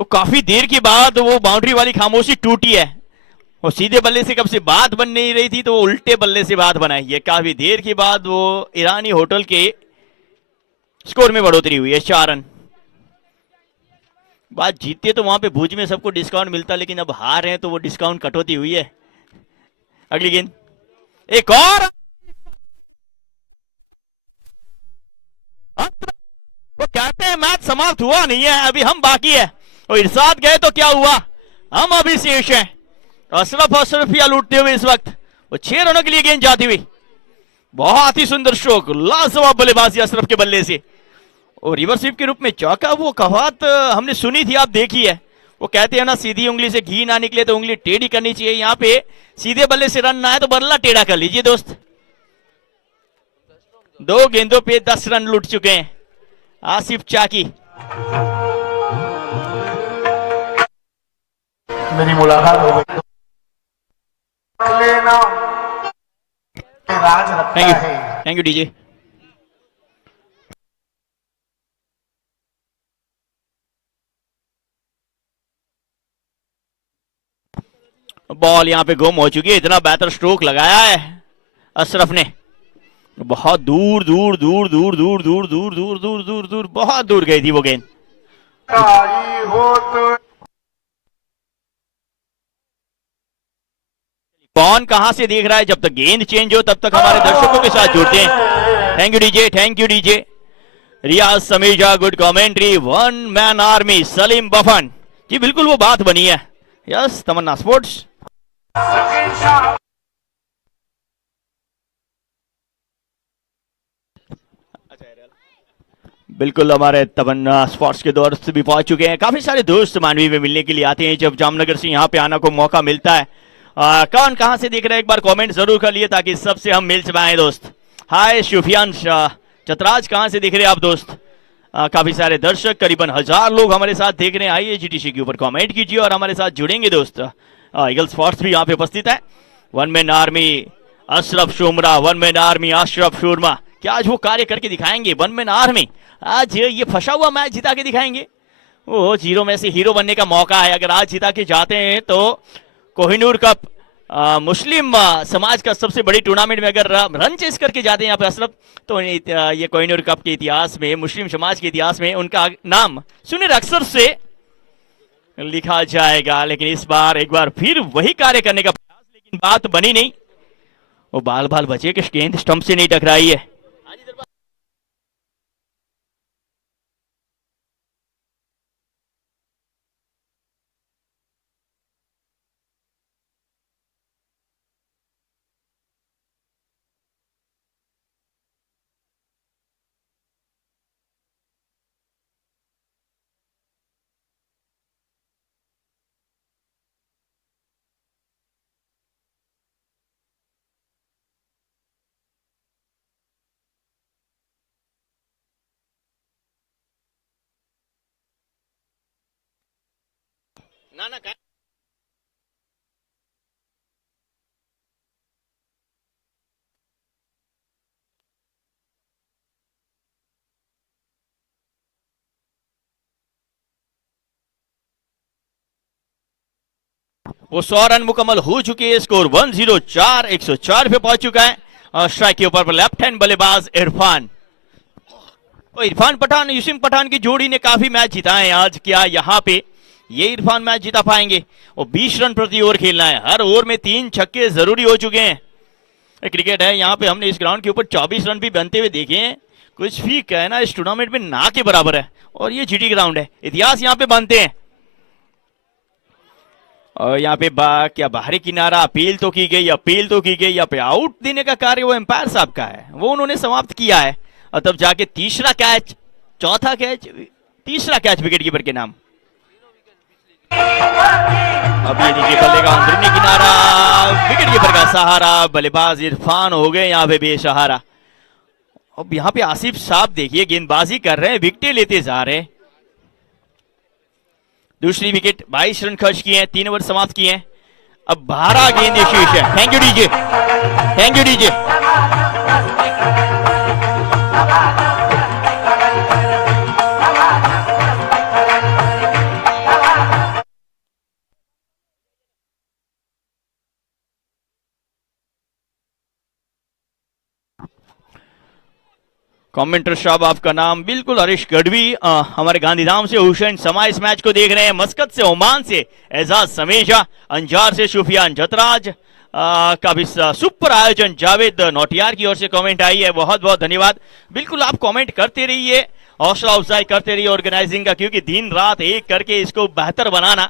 वो काफी देर के बाद वो बाउंड्री वाली खामोशी टूटी है। वो सीधे बल्ले से कब से बात बन नहीं रही थी तो वो उल्टे बल्ले से बात बनाई है। काफी देर के बाद वो ईरानी होटल के स्कोर में बढ़ोतरी हुई है 4 रन। बात जीतते तो वहां पे भुज में सबको डिस्काउंट मिलता, लेकिन अब हार हैं तो वो डिस्काउंट कटौती हुई है। अगली गेंद एक और, वो कहते हैं मैच समाप्त हुआ नहीं है, अभी हम बाकी है। और इरशाद गए तो क्या हुआ, हम अभी शेष हैं। अशरफिया लूटते हुए इस वक्त वो 6 रनों के लिए गेंद जाती हुई। बहुत ही सुंदर स्ट्रोक, लाजवाब बल्लेबाजी अशरफ के बल्ले से और रिवर्स स्वीप के रूप में चौका। वो कहावत हमने सुनी थी, आप देखी है। वो कहते हैं ना, सीधी उंगली से घी ना निकले तो उंगली टेढ़ी करनी चाहिए। यहाँ पे सीधे बल्ले से रन ना है तो बल्ला टेढ़ा कर लीजिए दोस्त। 2 गेंदों पे 10 रन लूट चुके हैं आसिफ चाकी। मेरी मुलाकात हो गई लेना राज रखता है। Thank you DJ. बॉल यहां पे गुम हो चुकी है। इतना बेहतर स्ट्रोक लगाया है अशरफ ने, बहुत दूर दूर दूर दूर दूर दूर दूर दूर दूर दूर दूर बहुत दूर गई थी वो गेंद। कौन कहां से देख रहा है, जब तक गेंद चेंज हो तब तक हमारे दर्शकों के साथ जुड़ते हैं। Thank you DJ, thank you DJ. Riyaz Samija good commentary. 1 man army Salim Bafan ji, बिल्कुल वो बात बनी है। Yes Tamanna sports. बिल्कुल हमारे तमन्ना स्पोर्ट्स के दोस्त भी पहुंच चुके हैं। काफी सारे दोस्त मानवी में मिलने के लिए आते हैं जब जामनगर से यहाँ पे आना को मौका मिलता है। कौन कहां से देख रहे हैं एक बार कमेंट जरूर कर लिए ताकि सबसे हम मिल पाए दोस्त। हाय शुफियान चतराज, कहां से देख रहे हैं आप दोस्त। काफी सारे दर्शक, करीबन 1000 लोग हमारे साथ देख रहे हैं। आइए जीटीसी के ऊपर कमेंट कीजिए और हमारे साथ जुड़ेंगे दोस्त। ईगल स्पोर्ट्स भी यहाँ पे उपस्थित है। 1 man army Ashraf Shumra, 1 man army Ashraf Shurma, क्या आज वो कार्य करके दिखाएंगे। 1 मैन आर्मी आज ये फंसा हुआ मैच जिता के दिखाएंगे। वो 0 में से हीरो बनने का मौका है। अगर आज जिता के जाते हैं तो कोहिनूर कप मुस्लिम समाज का सबसे बड़ी टूर्नामेंट में अगर रन चेस करके जाते हैं यहाँ पे अशरफ, तो ये कोहिनूर कप के इतिहास में, मुस्लिम समाज के इतिहास में उनका नाम सुनहरे अक्षर से लिखा जाएगा। लेकिन इस बार एक बार फिर वही कार्य करने का प्रयास, लेकिन बात बनी नहीं। वो बाल बाल बचे कि गेंद स्टंप से नहीं टकराई है। ना ना वो 100 रन मुकम्मल हो चुके हैं। स्कोर 104 104 पे पहुंच चुका है। और स्ट्राइक के ऊपर लेफ्ट हैंड बल्लेबाज इरफान। और इरफान पठान यूसिम पठान की जोड़ी ने काफी मैच जिताए हैं आज। क्या यहाँ पे ये इरफान मैच जिता पाएंगे। और 20 रन प्रति ओवर खेलना है। हर ओवर में 3 छक्के जरूरी हो चुके हैं। क्रिकेट है, यहाँ पे हमने इस ग्राउंड के ऊपर 24 रन भी बनते हुए देखे हैं। कुछ भी कहना इस टूर्नामेंट में ना के बराबर है। और ये जीटी ग्राउंड है, इतिहास यहाँ पे बनते हैं। और यहाँ पे क्या बाहरी किनारा अपील तो की गई, यहाँ पे आउट देने का कार्य वो एम्पायर साहब का है, वो उन्होंने समाप्त किया है। और तब जाके तीसरा कैच विकेट कीपर के नाम। अब ये देखिए बल्ले का अंदरूनी किनारा, विकेट कीपर का सहारा, बल्लेबाज इरफान हो गए यहाँ पे बेसहारा। अब यहाँ पे आसिफ साहब देखिए गेंदबाजी कर रहे हैं, विकेटें लेते जा रहे हैं। दूसरी विकेट, 22 रन खर्च किए हैं, 3 ओवर समाप्त किए हैं। अब 12 गेंदें शेष है। Thank you DJ, thank you DJ. Commenter साहब आपका नाम बिल्कुल हरीश गढ़वी हमारे गांधीधाम से हुसैन समा इस मैच को देख रहे हैं। मस्कत से ओमान से एजाज समेजा, अंजार से सुफियान जतराज का भी सुपर आयोजन जावेद नौटियार की ओर से कमेंट आई है, बहुत बहुत धन्यवाद। बिल्कुल आप कमेंट करते रहिए, हौसला अफजाई करते रहिए ऑर्गेनाइजिंग का, क्योंकि दिन रात एक करके इसको बेहतर बनाना,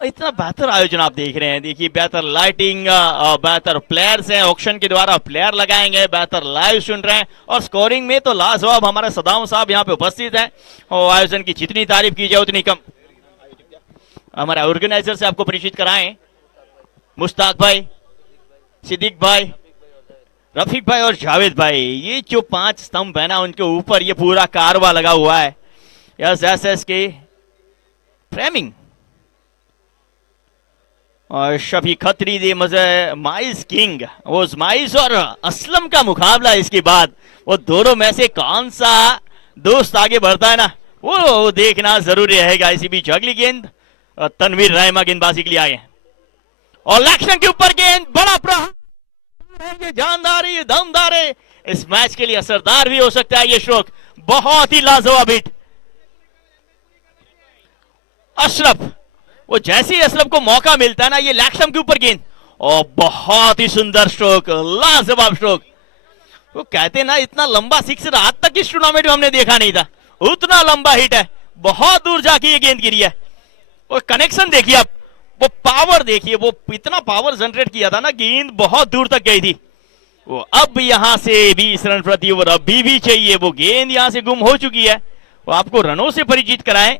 इतना बेहतर आयोजन आप देख रहे हैं। देखिए बेहतर लाइटिंग, बेहतर प्लेयर्स हैं, ऑक्शन के द्वारा प्लेयर लगाएंगे, बेहतर लाइव सुन रहे हैं, और स्कोरिंग में तो लाजवाब हमारे सदाम साहब यहाँ पे उपस्थित हैं। और आयोजन की जितनी तारीफ की जाए उतनी कम। हमारे ऑर्गेनाइजर से आपको परिचित कराएं, मुश्ताक भाई, सिद्दीक भाई, रफीक भाई और जावेद भाई। ये जो 5 स्तंभ है ना, उनके ऊपर ये पूरा कारवा लगा हुआ है। यस एस एस के फ्रेमिंग और शफी खत्री दे मजे माइस किंग, वो माइस और असलम का मुकाबला। इसके बाद वो दोनों में से कौन सा दोस्त आगे बढ़ता है ना, वो देखना जरूरी रहेगा। इसी बीच अगली गेंद तनवीर रहमा गेंदबाजी के लिए आए हैं, और लक्ष्मण के ऊपर गेंद, बड़ा प्रहार, जानदार है, दमदार है, इस मैच के लिए असरदार भी हो सकता है ये स्ट्रोक। बहुत ही लाजवाब हिट अशरफ, वो जैसे ही असलम को मौका मिलता है ना, ये लैक्सम के ऊपर गेंद, और बहुत ही सुंदर स्ट्रोक, लाजवाब स्ट्रोक। वो कहते ना इतना लंबा सिक्सर आज तक इस टूर्नामेंट में हमने देखा नहीं था, उतना लंबा हिट है, बहुत दूर जाके ये गेंद गिरी है। और कनेक्शन देखिए आप, वो पावर देखिए, वो इतना पावर जनरेट किया था ना, गेंद बहुत दूर तक गई थी। वो अब यहां से 20 रन प्रति ओवर अभी भी चाहिए, वो गेंद यहां से गुम हो चुकी है। वो आपको रनों से परिचित कराएं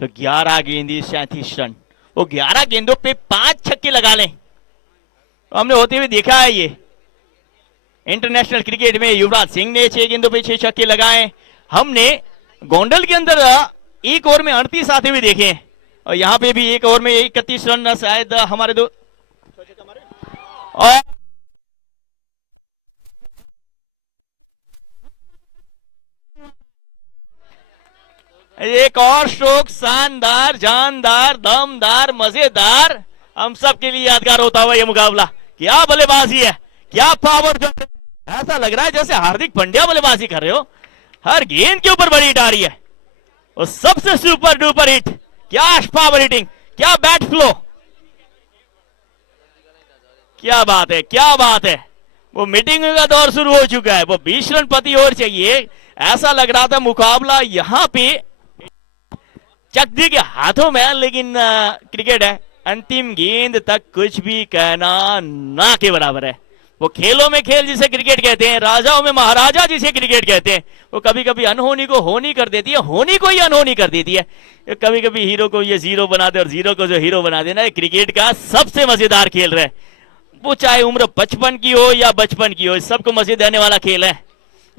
तो 11 गेंदी 37 रन, वो 11 गेंदों पे 5 छक्के लगा लें, तो हमने होते हुए देखा है। ये इंटरनेशनल क्रिकेट में युवराज सिंह ने 6 गेंदों पे 6 छक्के लगाए। हमने गोंडल के अंदर एक ओवर में 38 आते हुए देखे, और यहां पे भी एक ओवर में 31 रन शायद हमारे दो, और एक और स्ट्रोक शानदार, जानदार, दमदार, मजेदार, हम सब के लिए यादगार होता हुआ ये मुकाबला। क्या बल्लेबाजी है, क्या पावर, ऐसा लग रहा है जैसे हार्दिक पांड्या बल्लेबाजी कर रहे हो। हर गेंद के ऊपर बड़ी हिट आ रही है, और सबसे सुपर डुपर हिट, क्या पावर हिटिंग, क्या बैट फ्लो, क्या बात है, क्या बात है। वो मीटिंग का दौर शुरू हो चुका है, वो 20 रन प्रति ओवर चाहिए। ऐसा लग रहा था मुकाबला यहां पे चकदी के हाथों में, लेकिन क्रिकेट है, अंतिम गेंद तक कुछ भी कहना ना के बराबर है। वो खेलों में खेल जिसे क्रिकेट कहते हैं, राजाओं में महाराजा जिसे क्रिकेट कहते हैं, वो कभी कभी अनहोनी को होनी कर देती है, होनी को ही अनहोनी कर देती है। कभी कभी हीरो को ये जीरो बना दे, और जीरो को जो हीरो बना देना, क्रिकेट का सबसे मजेदार खेल है। वो चाहे उम्र 55 की हो या बचपन की हो, सबको मजे देने वाला खेल है।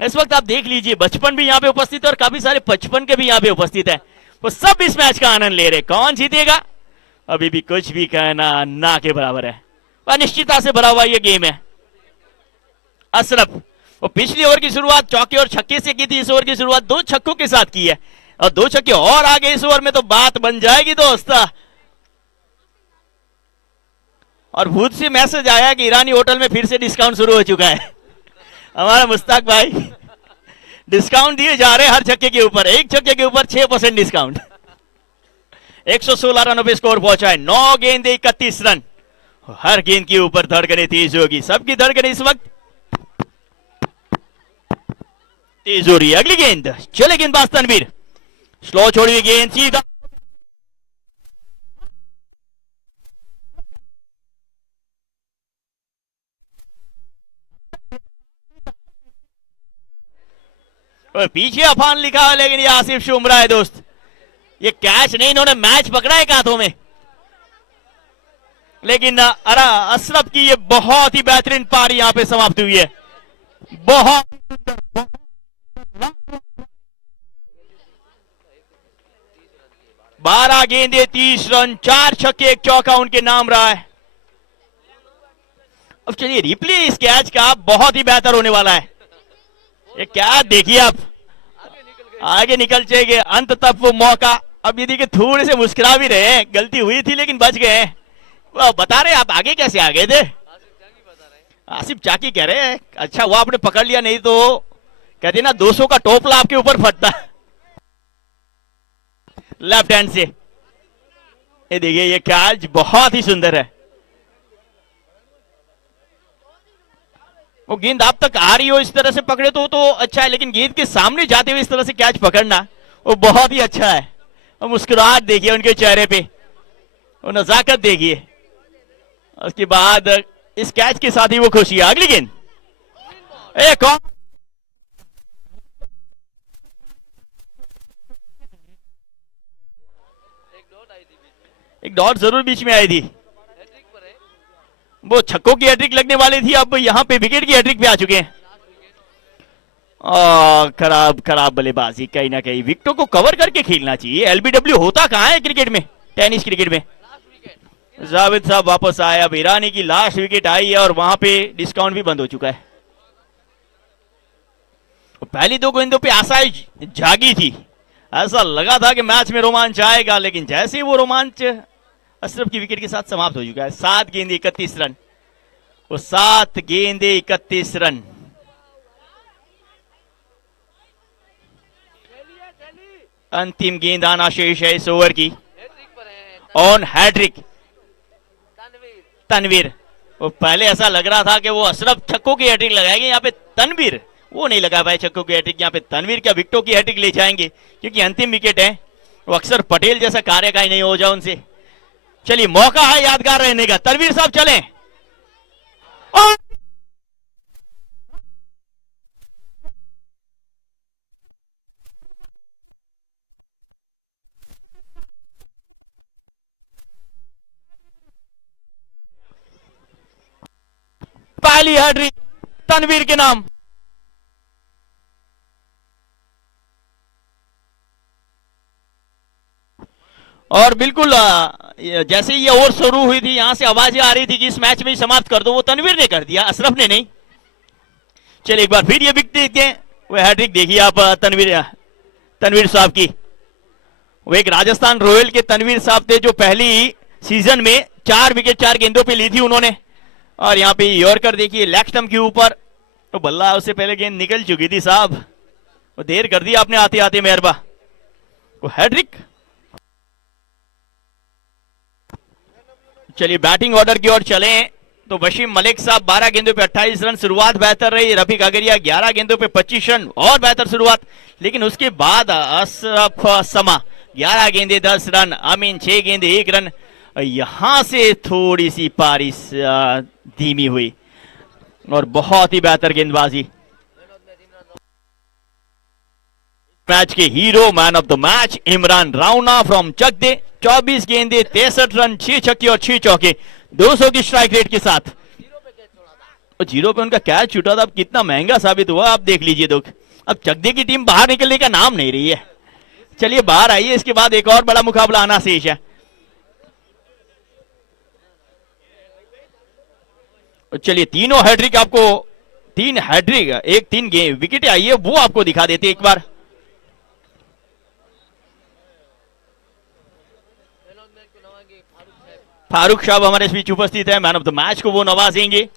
इस वक्त आप देख लीजिए, बचपन भी यहाँ पे उपस्थित है और काफी सारे 55 के भी यहाँ पे उपस्थित है। वो सब इस मैच का आनंद ले रहे। कौन जीतेगा अभी भी कुछ भी कहना ना के बराबर है, अनिश्चितता से भरा हुआ ये गेम है। अशरफ, वो पिछली ओवर की शुरुआत चौके और छक्के से की थी, इस ओवर की शुरुआत 2 छक्कों के साथ की है, और 2 छक्के और आगे इस ओवर में तो बात बन जाएगी दोस्त। और भूत से मैसेज आया कि ईरानी होटल में फिर से डिस्काउंट शुरू हो चुका है। हमारा मुश्ताक भाई डिस्काउंट दिए जा रहे हैं हर छक्के के ऊपर, एक छक्के के ऊपर 6% डिस्काउंट। 116 रनों पे स्कोर पहुंचा है, 9 गेंद 31 रन। हर गेंद के ऊपर धड़कने तेज होगी, सबकी धड़कने इस वक्त तेज हो रही है। अगली गेंद, चले गेंदबाज तनवीर, स्लो छोड़ी हुई गेंद सीधा, और पीछे अफान लिखा है, लेकिन ये आसिफ शुमरा है दोस्त। ये कैच नहीं, इन्होंने मैच पकड़ा है हाथों में, लेकिन अरा अशरफ की ये बहुत ही बेहतरीन पारी यहां पे समाप्त हुई है। बहुत 12 गेंदे 30 रन, 4 छक्के 1 चौका उनके नाम रहा है। अब चलिए रिप्ले इस कैच का बहुत ही बेहतर होने वाला है। ये क्या देखिए आप, आगे निकल जाएंगे अंत तक वो मौका। अब ये देखिए थोड़े से मुस्कुरा भी रहे हैं, गलती हुई थी लेकिन बच गए। वो बता रहे आप आगे कैसे आ गए थे, आसिफ चाकी कह रहे हैं। अच्छा वो आपने पकड़ लिया, नहीं तो कहते ना 200 का टोपला आपके ऊपर फटता है लेफ्ट हैंड से। ये देखिए ये कैच बहुत ही सुंदर है। वो गेंद आप तक आ रही हो इस तरह से पकड़े तो अच्छा है, लेकिन गेंद के सामने जाते हुए इस तरह से कैच पकड़ना वो बहुत ही अच्छा है। और मुस्कुराहट देखिए उनके चेहरे पे, वो नजाकत देखिए। उसके बाद इस कैच के साथ ही वो खुशी है। अगली गेंद एक और एक डॉट जरूर बीच में आई थी। वो छक्कों की हैट्रिक लगने वाली थी, अब यहां पे विकेट की हैट्रिक पे आ चुके हैं। खराब बल्लेबाजी, कहीं ना कहीं विकेटों को कवर करके खेलना चाहिए। एलबीडब्ल्यू होता कहां है क्रिकेट में, टेनिस क्रिकेट में। जावेद साहब वापस आए, अब ईरानी की लास्ट विकेट आई है और वहां पे डिस्काउंट भी बंद हो चुका है। पहली दो गेंदों पे आशाएं जागी थी, ऐसा लगा था कि मैच में रोमांच आएगा, लेकिन जैसे ही वो रोमांच अशरफ की विकेट के साथ समाप्त हो चुका है। 7 गेंदे 31 रन, वो 7 गेंदे 31 रन। अंतिम गेंद आना शेष है इस ओवर की। On hattrick Tanveer. वो पहले ऐसा लग रहा था कि वो अशरफ छक्कों की हैट्रिक लगाएंगे, यहाँ पे तनवीर वो नहीं लगा पाए छक्कों की हैट्रिक। यहाँ पे तनवीर क्या विकेटों की हैट्रिक ले जाएंगे, क्योंकि अंतिम विकेट है। वो अक्सर पटेल जैसा कार्यकाई नहीं हो जाए उनसे। चलिए मौका है यादगार रहने का, तनवीर साहब चलें। और पहली हैट्रिक तनवीर के नाम। और बिल्कुल जैसे ये ओवर शुरू हुई थी, यहां से आवाजें आ रही थी कि इस मैच में ही समाप्त कर दो, वो तनवीर ने कर दिया, अशरफ ने नहीं। चलिए एक बार फिर ये विकेट देखते हैं। वो हैट्रिक देखिए आप तनवीर साहब की। वो एक राजस्थान रॉयल के तनवीर साहब थे जो पहली सीजन में 4 विकेट 4 गेंदों पे ली थी उन्होंने। और यहाँ पे यॉर्कर देखिए लेग स्टंप के ऊपर, तो बल्ला उससे पहले गेंद निकल चुकी थी साहब, वो देर कर दी आपने आते आते मेहरबा। वो हैट्रिक। चलिए बैटिंग ऑर्डर की ओर चलें तो वसीम मलिक साहब 12 गेंदों पे 28 रन, शुरुआत बेहतर रही। रफीक अगरिया 11 गेंदों पे 25 रन, और बेहतर शुरुआत। लेकिन उसके बाद अशरफ समा 11 गेंदे 10 रन, अमीन 6 गेंदे 1 रन। यहां से थोड़ी सी पारी धीमी हुई और बहुत ही बेहतर गेंदबाजी। मैच के hero man of the match Imran Rauna from Chakde, 24 गेंदे 63 रन, 6 छक्के और 6 चौके, 200 की स्ट्राइक रेट के साथ। जीरो पे उनका कैच छूटा था, अब कितना महंगा साबित हुआ आप देख लीजिए। दुख अब चकदे की टीम बाहर निकलने का नाम नहीं रही है। चलिए बाहर आइए, इसके बाद एक और बड़ा मुकाबला आना शेष है। चलिए तीनों हैट्रिक आपको, 3 हैट्रिक, एक 3 विकेट आई है, वो आपको दिखा देते एक बार। फारूक साहब हमारे बीच उपस्थित है, मैन ऑफ द मैच को वो नवाजेंगे।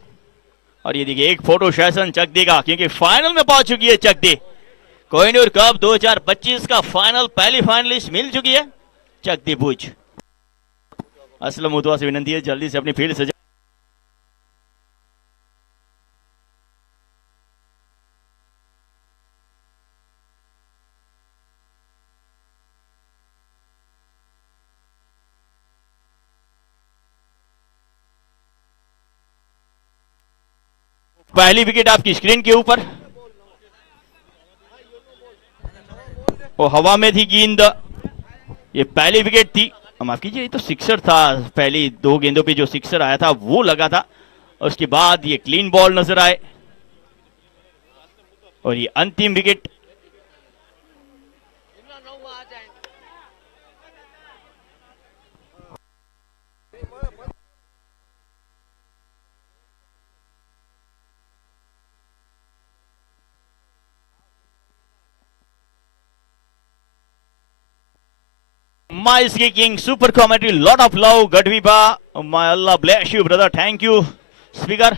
और ये देखिए एक फोटो सेशन चकदे का, क्योंकि फाइनल में पहुंच चुकी है चकदे। कोहिनूर कप 2025 का फाइनल, पहली फाइनलिस्ट मिल चुकी है चकदे भुज। असलम उतवा से विनती है जल्दी से अपनी फील्ड सजा। पहली विकेट आपकी स्क्रीन के ऊपर, वो हवा में थी गेंद, ये पहली विकेट थी। माफ कीजिए, ये तो सिक्सर था, पहली 2 गेंदों पे जो सिक्सर आया था वो लगा था। और उसके बाद ये क्लीन बॉल नजर आए और ये अंतिम wicket. Miles King, super commentary, lot of love, Gadviba. My Allah bless you, brother. Thank you, speaker.